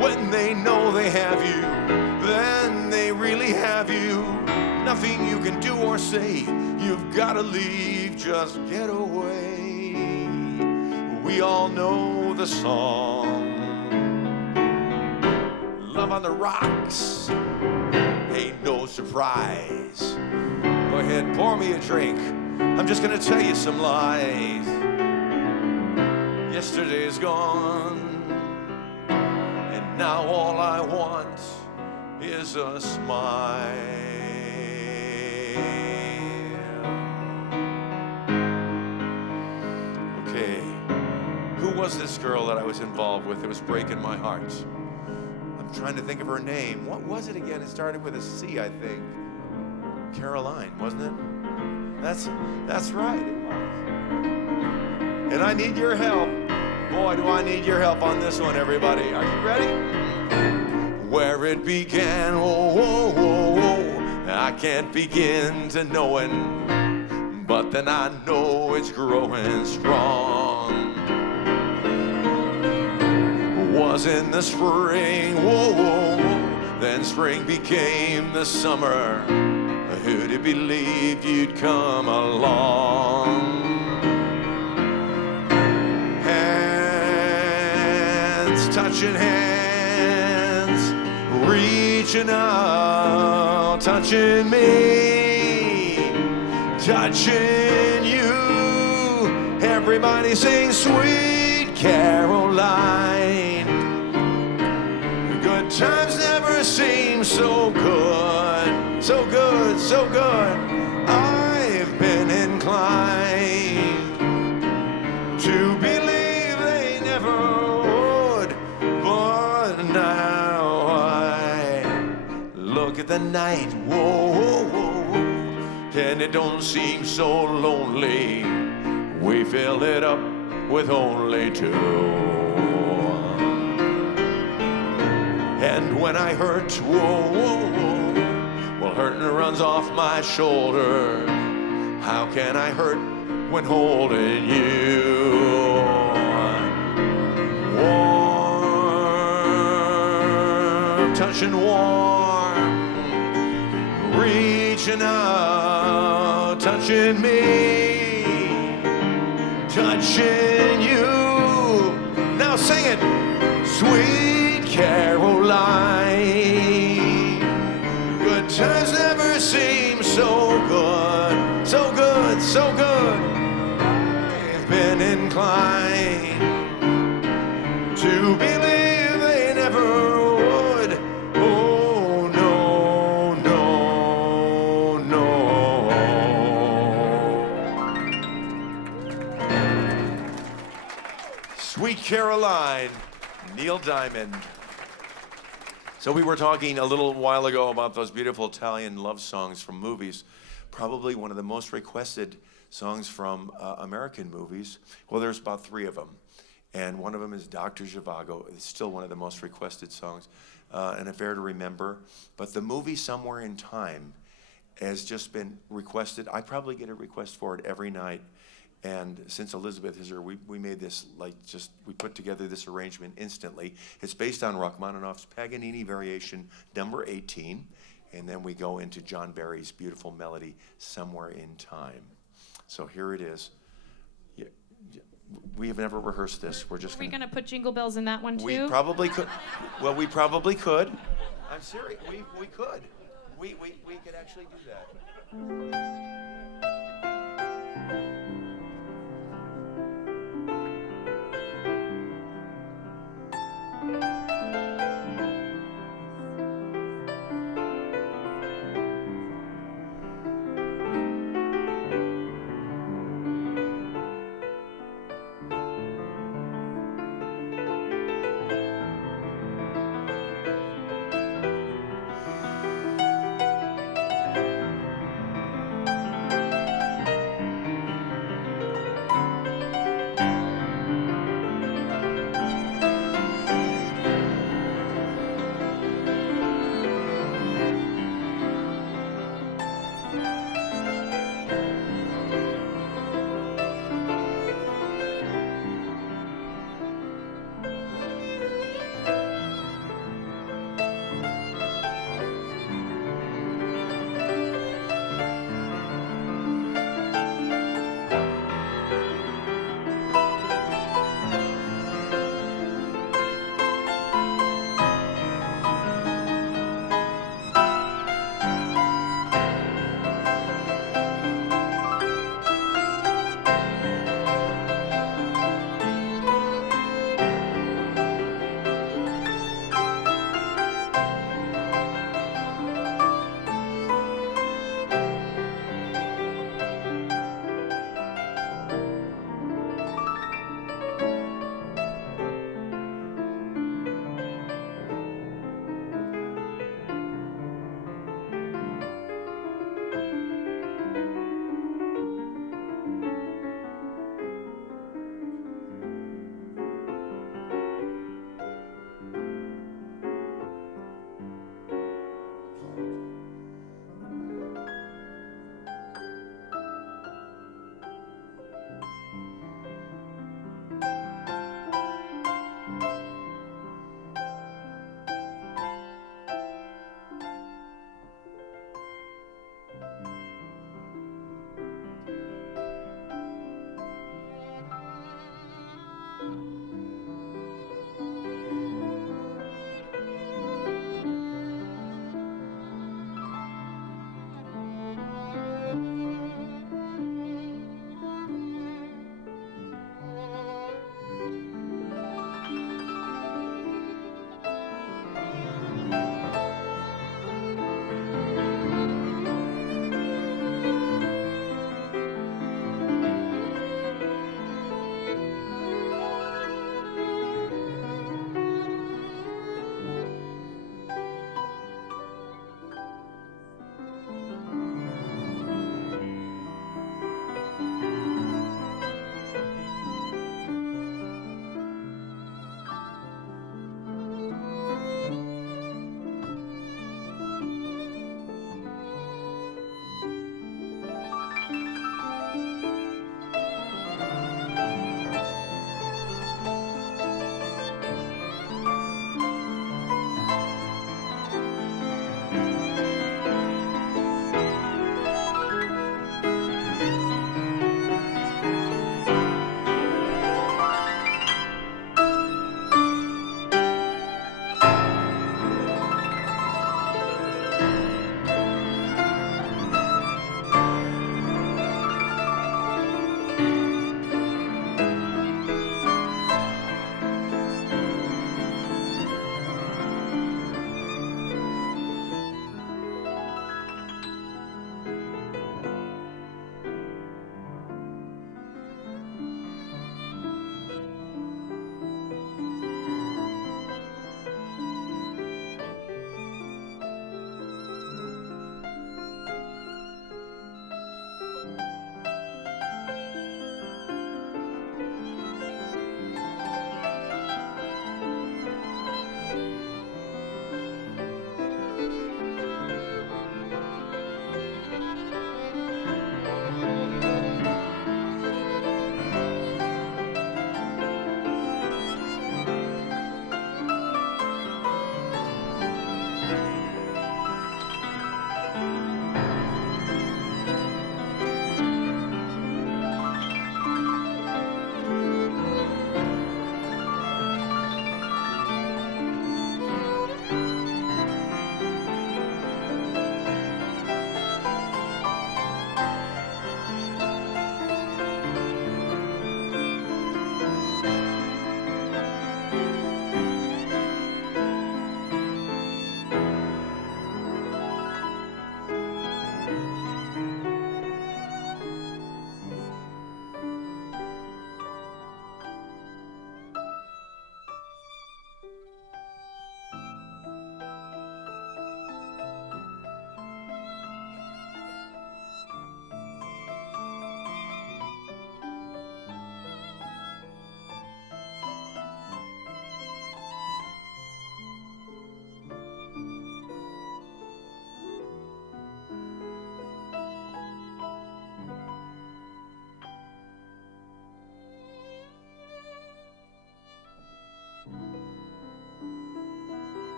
When they know they have you, then they really have you. Nothing you can do or say, you've got to leave, just get away. We all know the song. Love on the rocks, ain't no surprise. Go ahead, pour me a drink. I'm just gonna tell you some lies. Yesterday's gone, and now all I want is a smile. Okay, who was this girl that I was involved with that was breaking my heart? I'm trying to think of her name. What was it again? It started with a C, I think. Caroline, wasn't it? That's right, it was. And I need your help. Boy, do I need your help on this one, everybody. Are you ready? Where it began, oh, oh, oh, oh, I can't begin to knowing, but then I know it's growing strong. Was in the spring, whoa, whoa, whoa, then spring became the summer. Who'd have believed you'd come along? Hands touching hands, reaching out, touching me, touching you. Everybody sing Sweet Caroline. Good times never seem so good, so good, so good. I've been inclined to believe they never would, but now I look at the night, whoa, whoa, whoa, and it don't seem so lonely. We fill it up with only two. And when I hurt, whoa, whoa, whoa, well, hurting runs off my shoulder. How can I hurt when holding you? Warm, touching warm, reaching out, touching me, touching you. Now sing it, Sweet Caroline. Good times never seem so good, so good, so good. I've been inclined to believe they never would. Oh, no, no, no. Sweet Caroline, Neil Diamond. So we were talking a little while ago about those beautiful Italian love songs from movies. Probably one of the most requested songs from American movies. Well, there's about 3 of them. And one of them is Dr. Zhivago. It's still one of the most requested songs. An affair to remember. But the movie Somewhere in Time has just been requested. I probably get a request for it every night. And since Elizabeth is here, we made this, we put together this arrangement instantly. It's based on Rachmaninoff's Paganini Variation number 18, and then we go into John Barry's beautiful melody, Somewhere in Time. So here it is. We have never rehearsed this. We're just Are we going to put Jingle Bells in that one too? We probably could. Well, we probably could. I'm serious. We could. We could actually do that.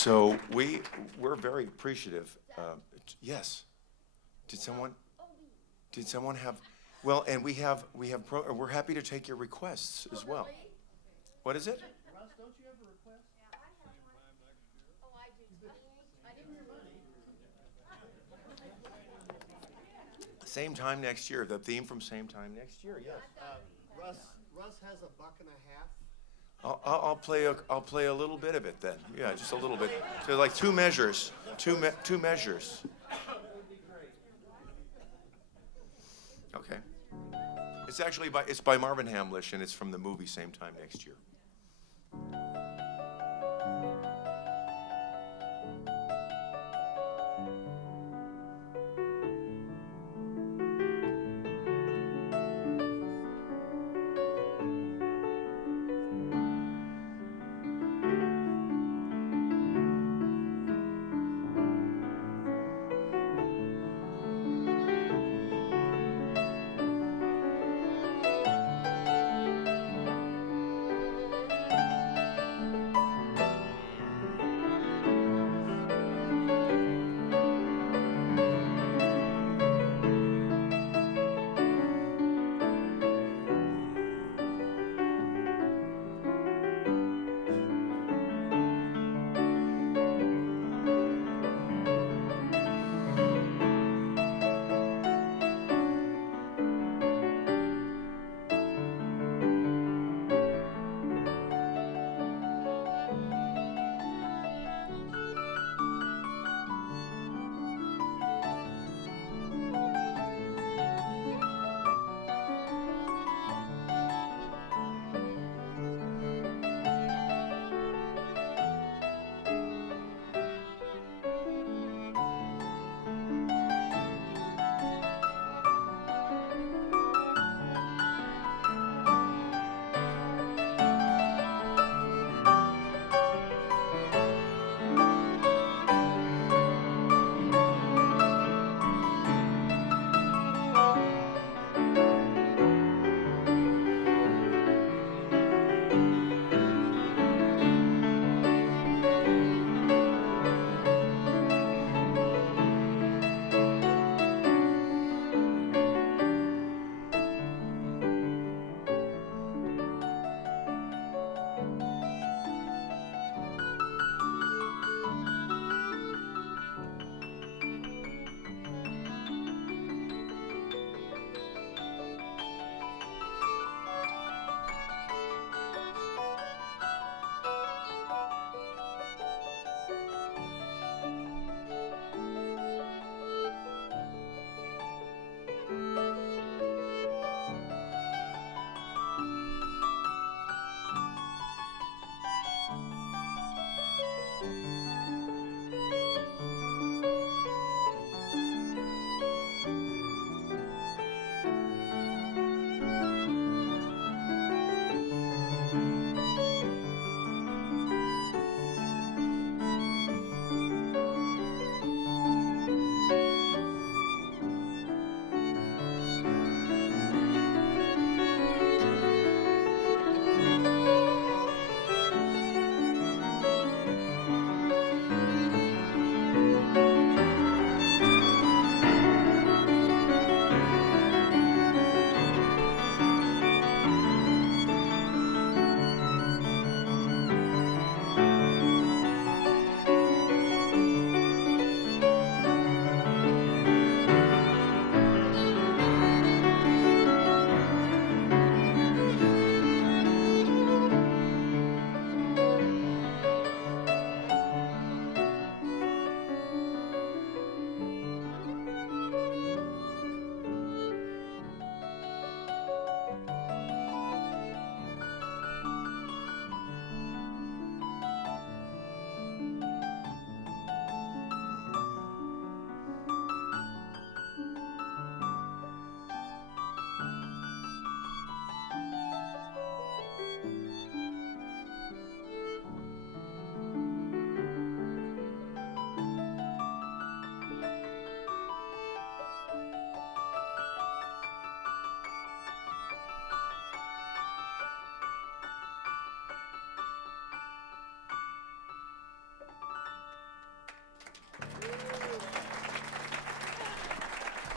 So we're very appreciative. Yes. Did someone have? Well, and we're happy to take your requests as well. What is it? Same time next year. The theme from Same Time Next Year. Yes. Russ has $1.50. I'll play a little bit of it then. Yeah, just a little bit. So like two measures. Two measures. Okay. It's actually by Marvin Hamlish, and it's from the movie Same Time Next Year.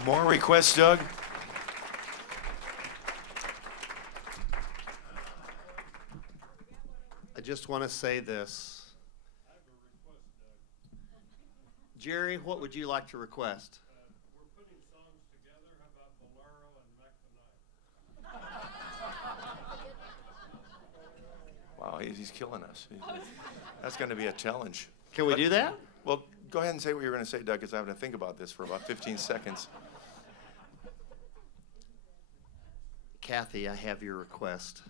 More requests, Doug? I just want to say this. Jerry, what would you like to request? We're putting songs together. How about Bolero and Mac the Knife? Wow, he's killing us. That's going to be a challenge. Can we But- do that? Well, go ahead and say what you're going to say, Doug, because I have to think about this for about 15 seconds. Kathy, I have your request.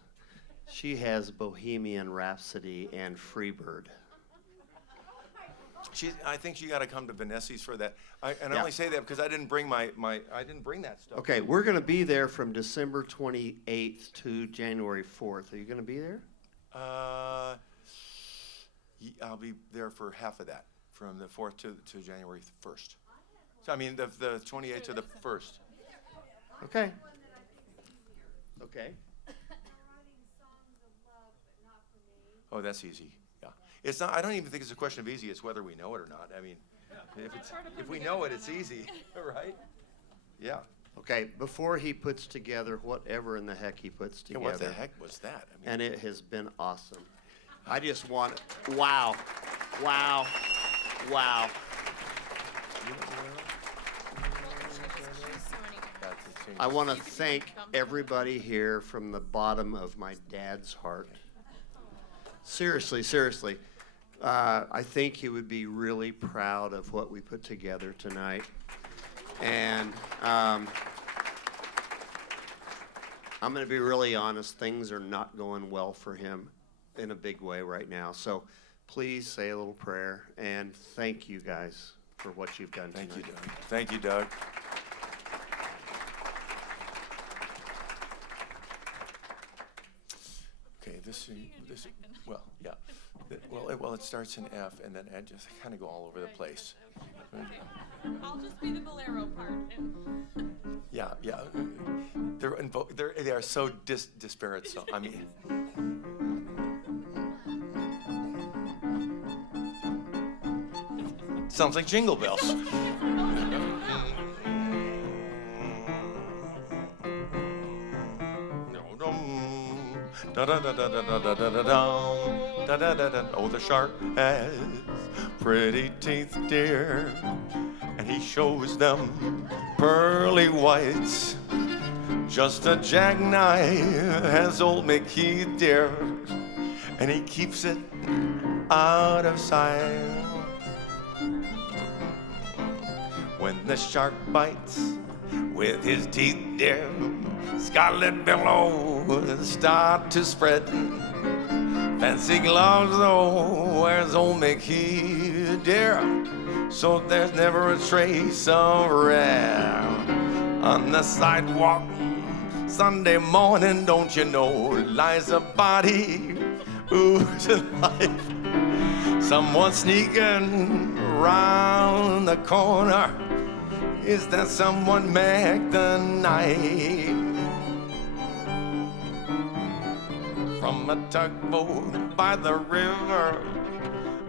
She has Bohemian Rhapsody and Freebird. I think she got to come to Vanessi's for that. I Yeah. only say that because I didn't bring I didn't bring that stuff. Okay, we're going to be there from December 28th to January 4th. Are you going to be there? I'll be there for half of that, from the 4th to January 1st. So I mean the 28th to the 1st. Okay. Okay. Oh, that's easy. Yeah, it's not. I don't even think it's a question of easy. It's whether we know it or not. I mean, if we know it, it's easy, right? Yeah. Okay, before he puts together whatever in the heck he puts Yeah. together. What the heck was that? I mean, And it has been awesome. I just want, wow, wow, wow. I want to thank everybody here from the bottom of my dad's heart. Seriously, seriously. I think he would be really proud of what we put together tonight. And I'm going to be really honest, things are not going well for him in a big way right now. So please say a little prayer, and thank you guys for what you've done tonight. thank you, Doug. Thank you, Doug. Okay, well, yeah. Well, it starts in F, and then I just kind of go all over the place. I'll just be the bolero part. Yeah, yeah. They are so disparate. So I mean, sounds like Jingle Bells. Oh, the shark has pretty teeth, dear, and he shows them pearly whites. Just a jackknife has old McKeith, dear, and he keeps it out of sight. When the shark bites with his teeth, dear, scarlet billows start to spread. Fancy gloves, though, where's old McKee, dear? So there's never a trace of red on the sidewalk. Sunday morning, don't you know, lies a body oozing life. Someone sneaking round the corner. Is that someone Mac the Knife? From a tugboat by the river,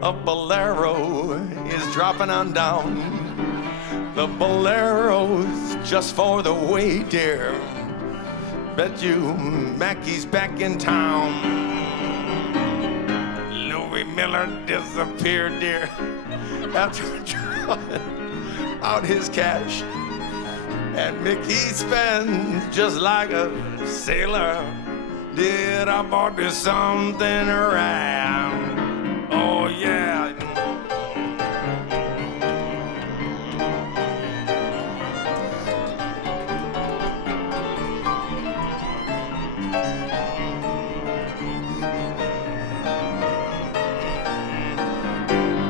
a bolero is dropping on down. The bolero's just for the way, dear. Bet you Mackie's back in town. Louis Miller disappeared, dear, after drawing out his cash. And Mickey spends just like a sailor. Did I bought you something around? Oh yeah.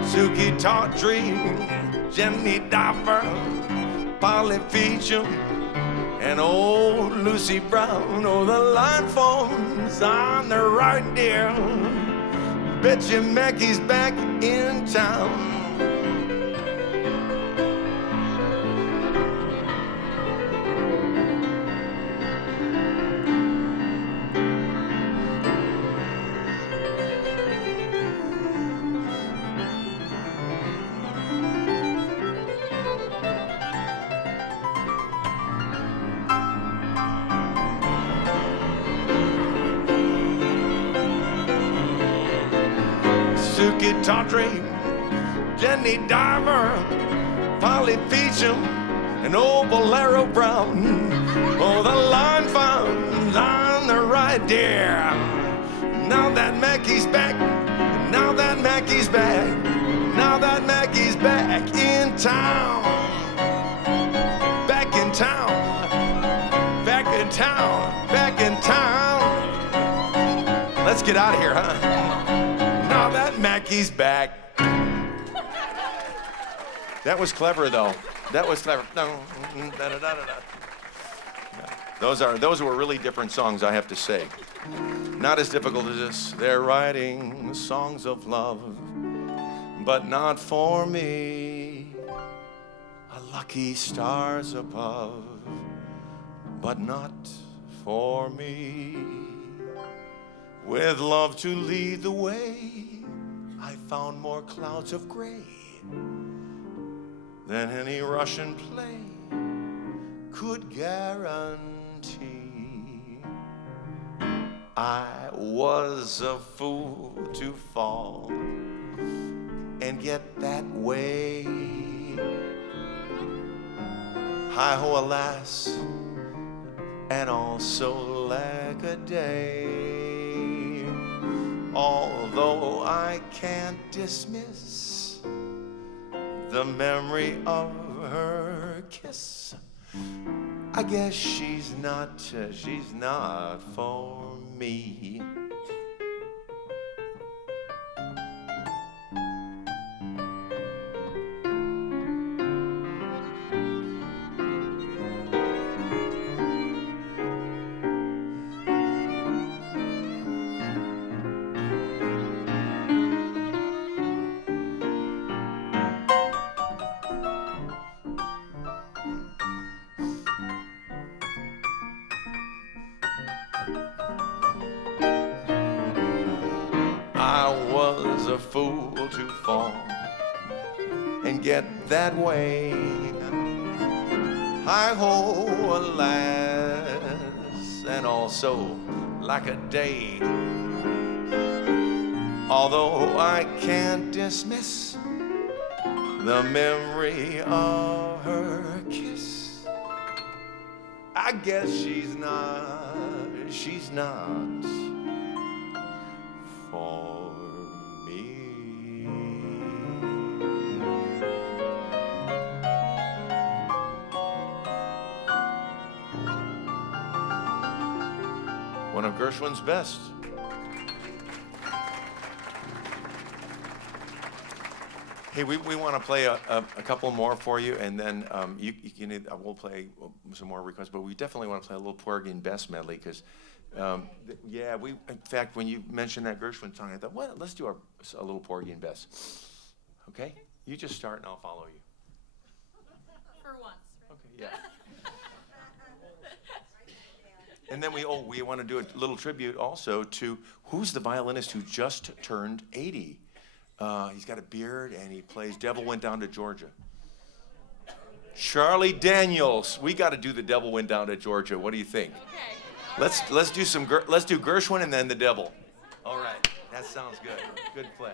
Suki Tawdry, Jenny Doffer, Polly Feacham, and old Lucy Brown. Oh, the line forms on the right, dear. Bet you Mackie's back in town. Wichita Train, Jenny Diver, Polly Peachum, and old Bolero Brown. Oh, the line found on the right there. Now that Mackie's back, now that Mackie's back, now that Mackie's back in town. Back in town, back in town, back in town. Let's get out of here, huh? Now that Mackie's back. That was clever, though. That was clever. No, those were really different songs, I have to say. Not as difficult as this. They're writing songs of love, but not for me. A lucky stars above, but not for me. With love to lead the way, I found more clouds of gray than any Russian play could guarantee. I was a fool to fall and get that way. Hi-ho, alas, and also lack a day. Although I can't dismiss the memory of her kiss, I guess she's not for me. I was a fool to fall and get that way. Hi-ho, alas, and also like a day. Although I can't dismiss the memory of her kiss, I guess she's not for me. One of Gershwin's best. Hey, we want to play a couple more for you, and then we'll play some more requests, but we definitely want to play a little Porgy and Bess medley, because in fact, when you mentioned that Gershwin song, I thought, well, let's do a little Porgy and Bess. Okay? You just start and I'll follow you. For once. Right? Okay, yeah. And then we want to do a little tribute also to who's the violinist who just turned 80. He's got a beard and he plays Devil Went Down to Georgia. Charlie Daniels. We got to do the Devil Went Down to Georgia. What do you think? Okay. Let's do Gershwin and then the Devil. All right, that sounds good. Good plan.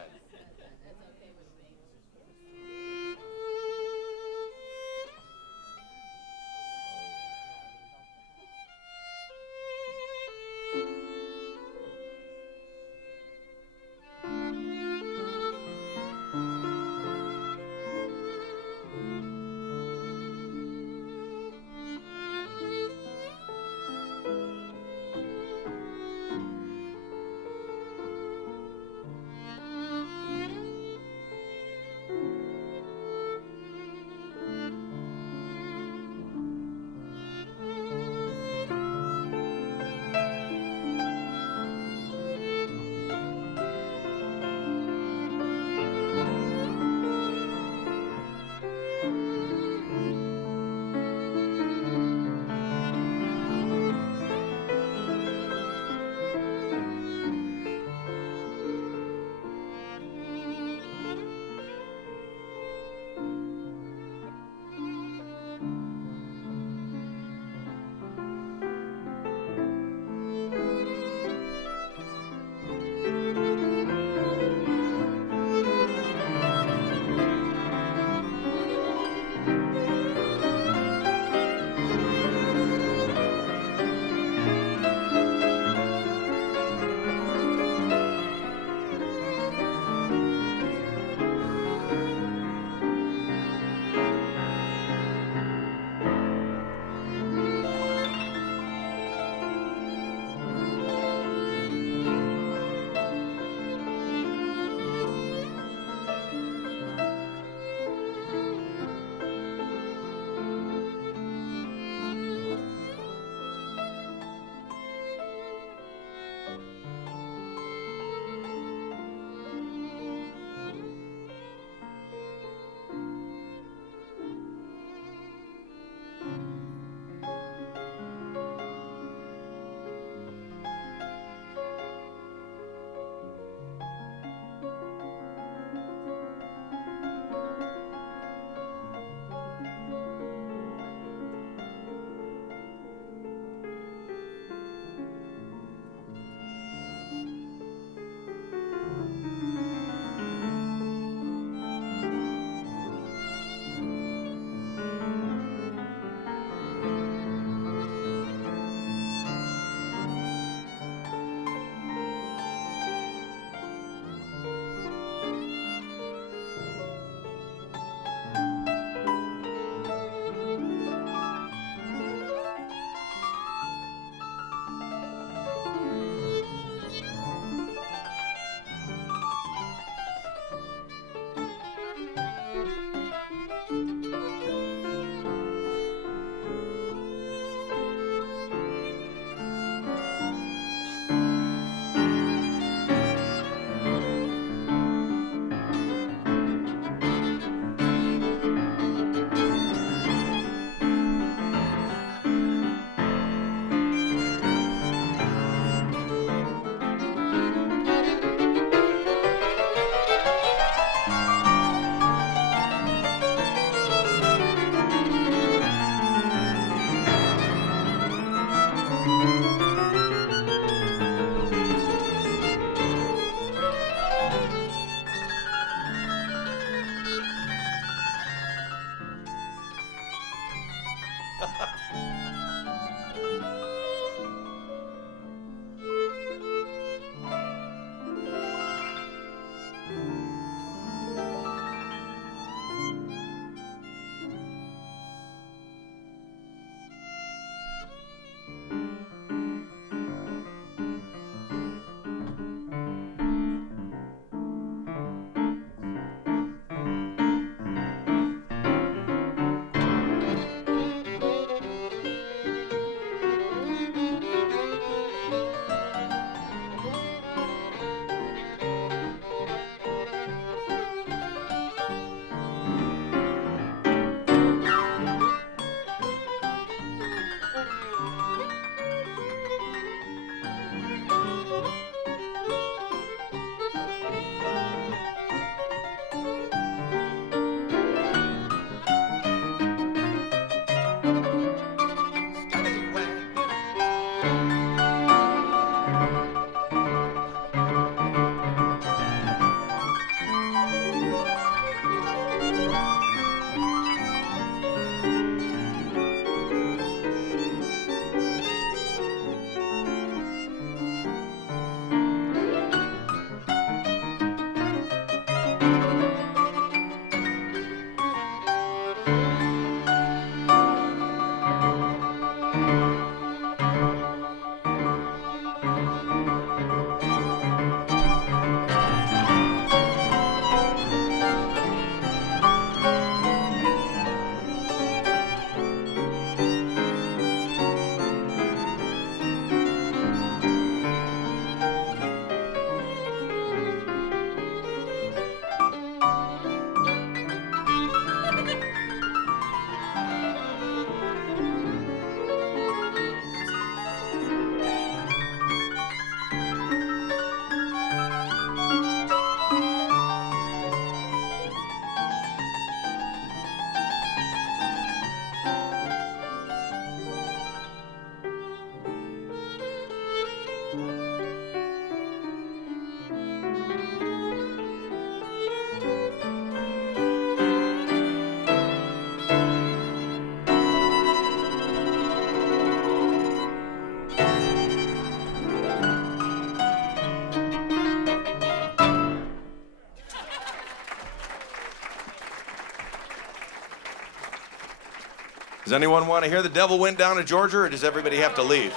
Does anyone want to hear The Devil Went Down to Georgia, or does everybody have to leave?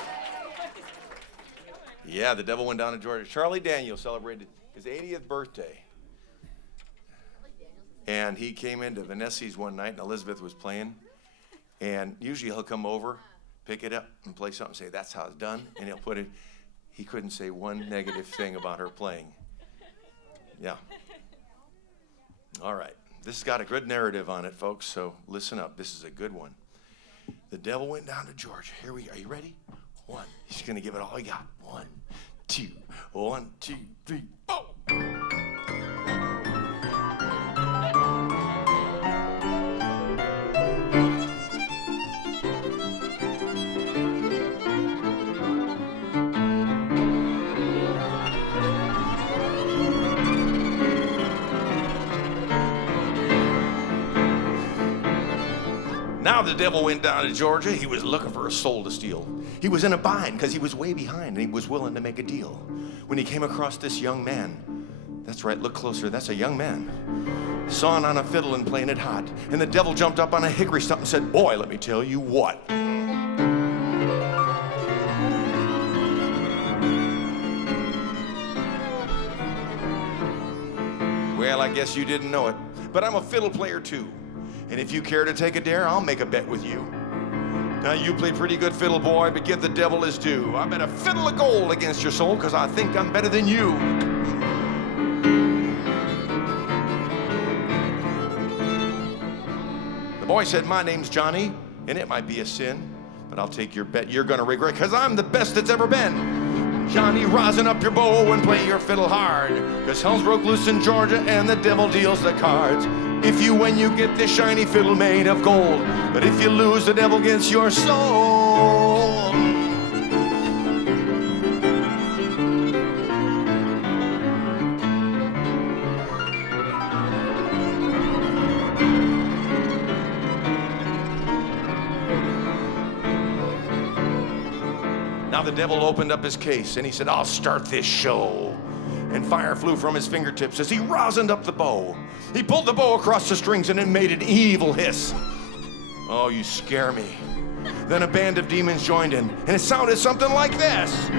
Yeah, The Devil Went Down to Georgia. Charlie Daniels celebrated his 80th birthday. And he came into Vanessi's one night, and Elizabeth was playing. And usually he'll come over, pick it up, and play something, say, that's how it's done. And he'll put it, he couldn't say one negative thing about her playing. Yeah. All right. This has got a good narrative on it, folks, so listen up. This is a good one. The devil went down to Georgia. Here we go. Are you ready? One. He's going to give it all he got. 1, 2. 1, 2, 3, 4. Now the devil went down to Georgia. He was looking for a soul to steal. He was in a bind because he was way behind, and he was willing to make a deal. When he came across this young man, that's right, look closer, that's a young man, sawing on a fiddle and playing it hot. And the devil jumped up on a hickory stump and said, boy, let me tell you what. Well, I guess you didn't know it, but I'm a fiddle player too. And if you care to take a dare, I'll make a bet with you. Now, you play pretty good fiddle, boy, but give the devil his due. I bet a fiddle of gold against your soul, because I think I'm better than you. The boy said, my name's Johnny, and it might be a sin, but I'll take your bet you're going to regret, because I'm the best that's ever been. Johnny, rosin up your bow and play your fiddle hard, because hell's broke loose in Georgia, and the devil deals the cards. If you win, you get this shiny fiddle made of gold. But if you lose, the devil gets your soul. Now the devil opened up his case and he said, I'll start this show. And fire flew from his fingertips as he rosined up the bow. He pulled the bow across the strings and it made an evil hiss. Oh, you scare me. Then a band of demons joined in, and it sounded something like this.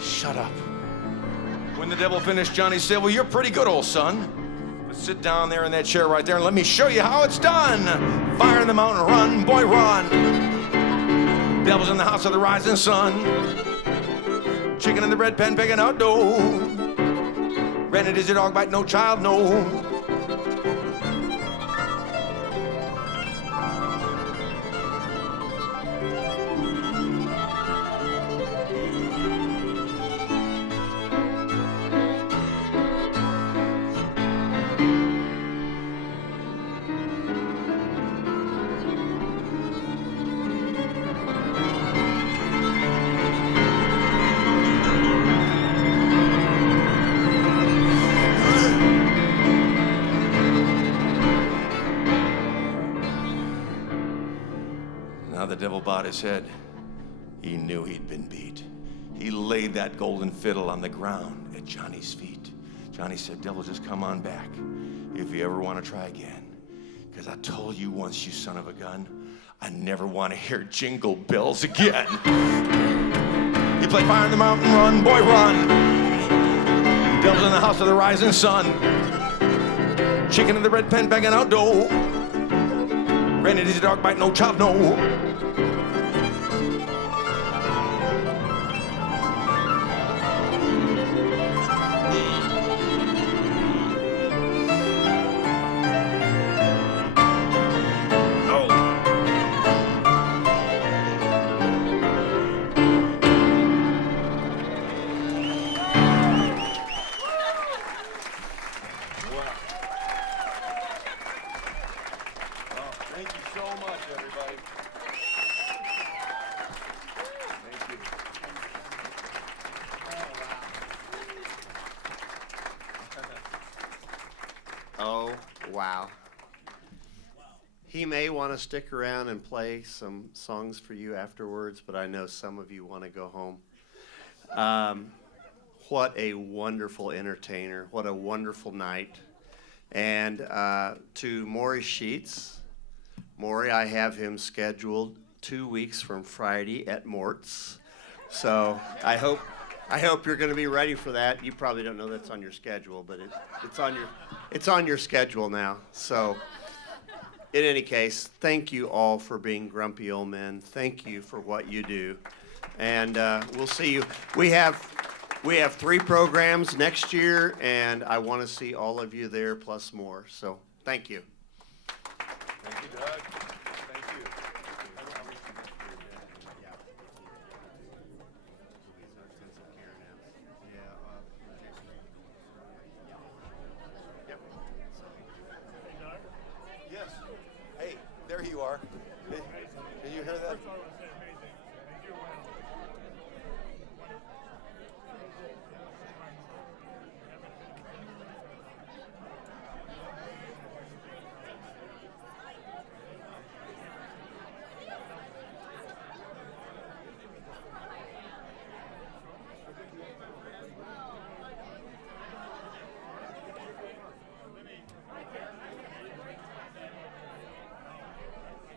Shut up. When the devil finished, Johnny said, well, you're pretty good, old son. But sit down there in that chair right there and let me show you how it's done. Fire in the mountain, run, boy, run. Devil's in the house of the rising sun. Chicken in the bread pan, begging out dough. Rented is your dog bite, no child, no. Now the devil bowed his head. He knew he'd been beat. He laid that golden fiddle on the ground at Johnny's feet. Johnny said, devil, just come on back if you ever want to try again. Because I told you once, you son of a gun, I never want to hear jingle bells again. He played Fire in the Mountain, run, boy, run. Devil's in the house of the rising sun. Chicken in the red pen, begging out dough. Rented is a dog bite, no child, no. Wow. He may want to stick around and play some songs for you afterwards, but I know some of you want to go home. What a wonderful entertainer. What a wonderful night. And to Maury Sheets. Maury, I have him scheduled 2 weeks from Friday at Mort's. So I hope you're going to be ready for that. You probably don't know that's on your schedule, but it's on your schedule now. So in any case, thank you all for being grumpy old men. Thank you for what you do. And we'll see you. We have 3 programs next year, and I want to see all of you there plus more. So thank you. Thank you, Doug.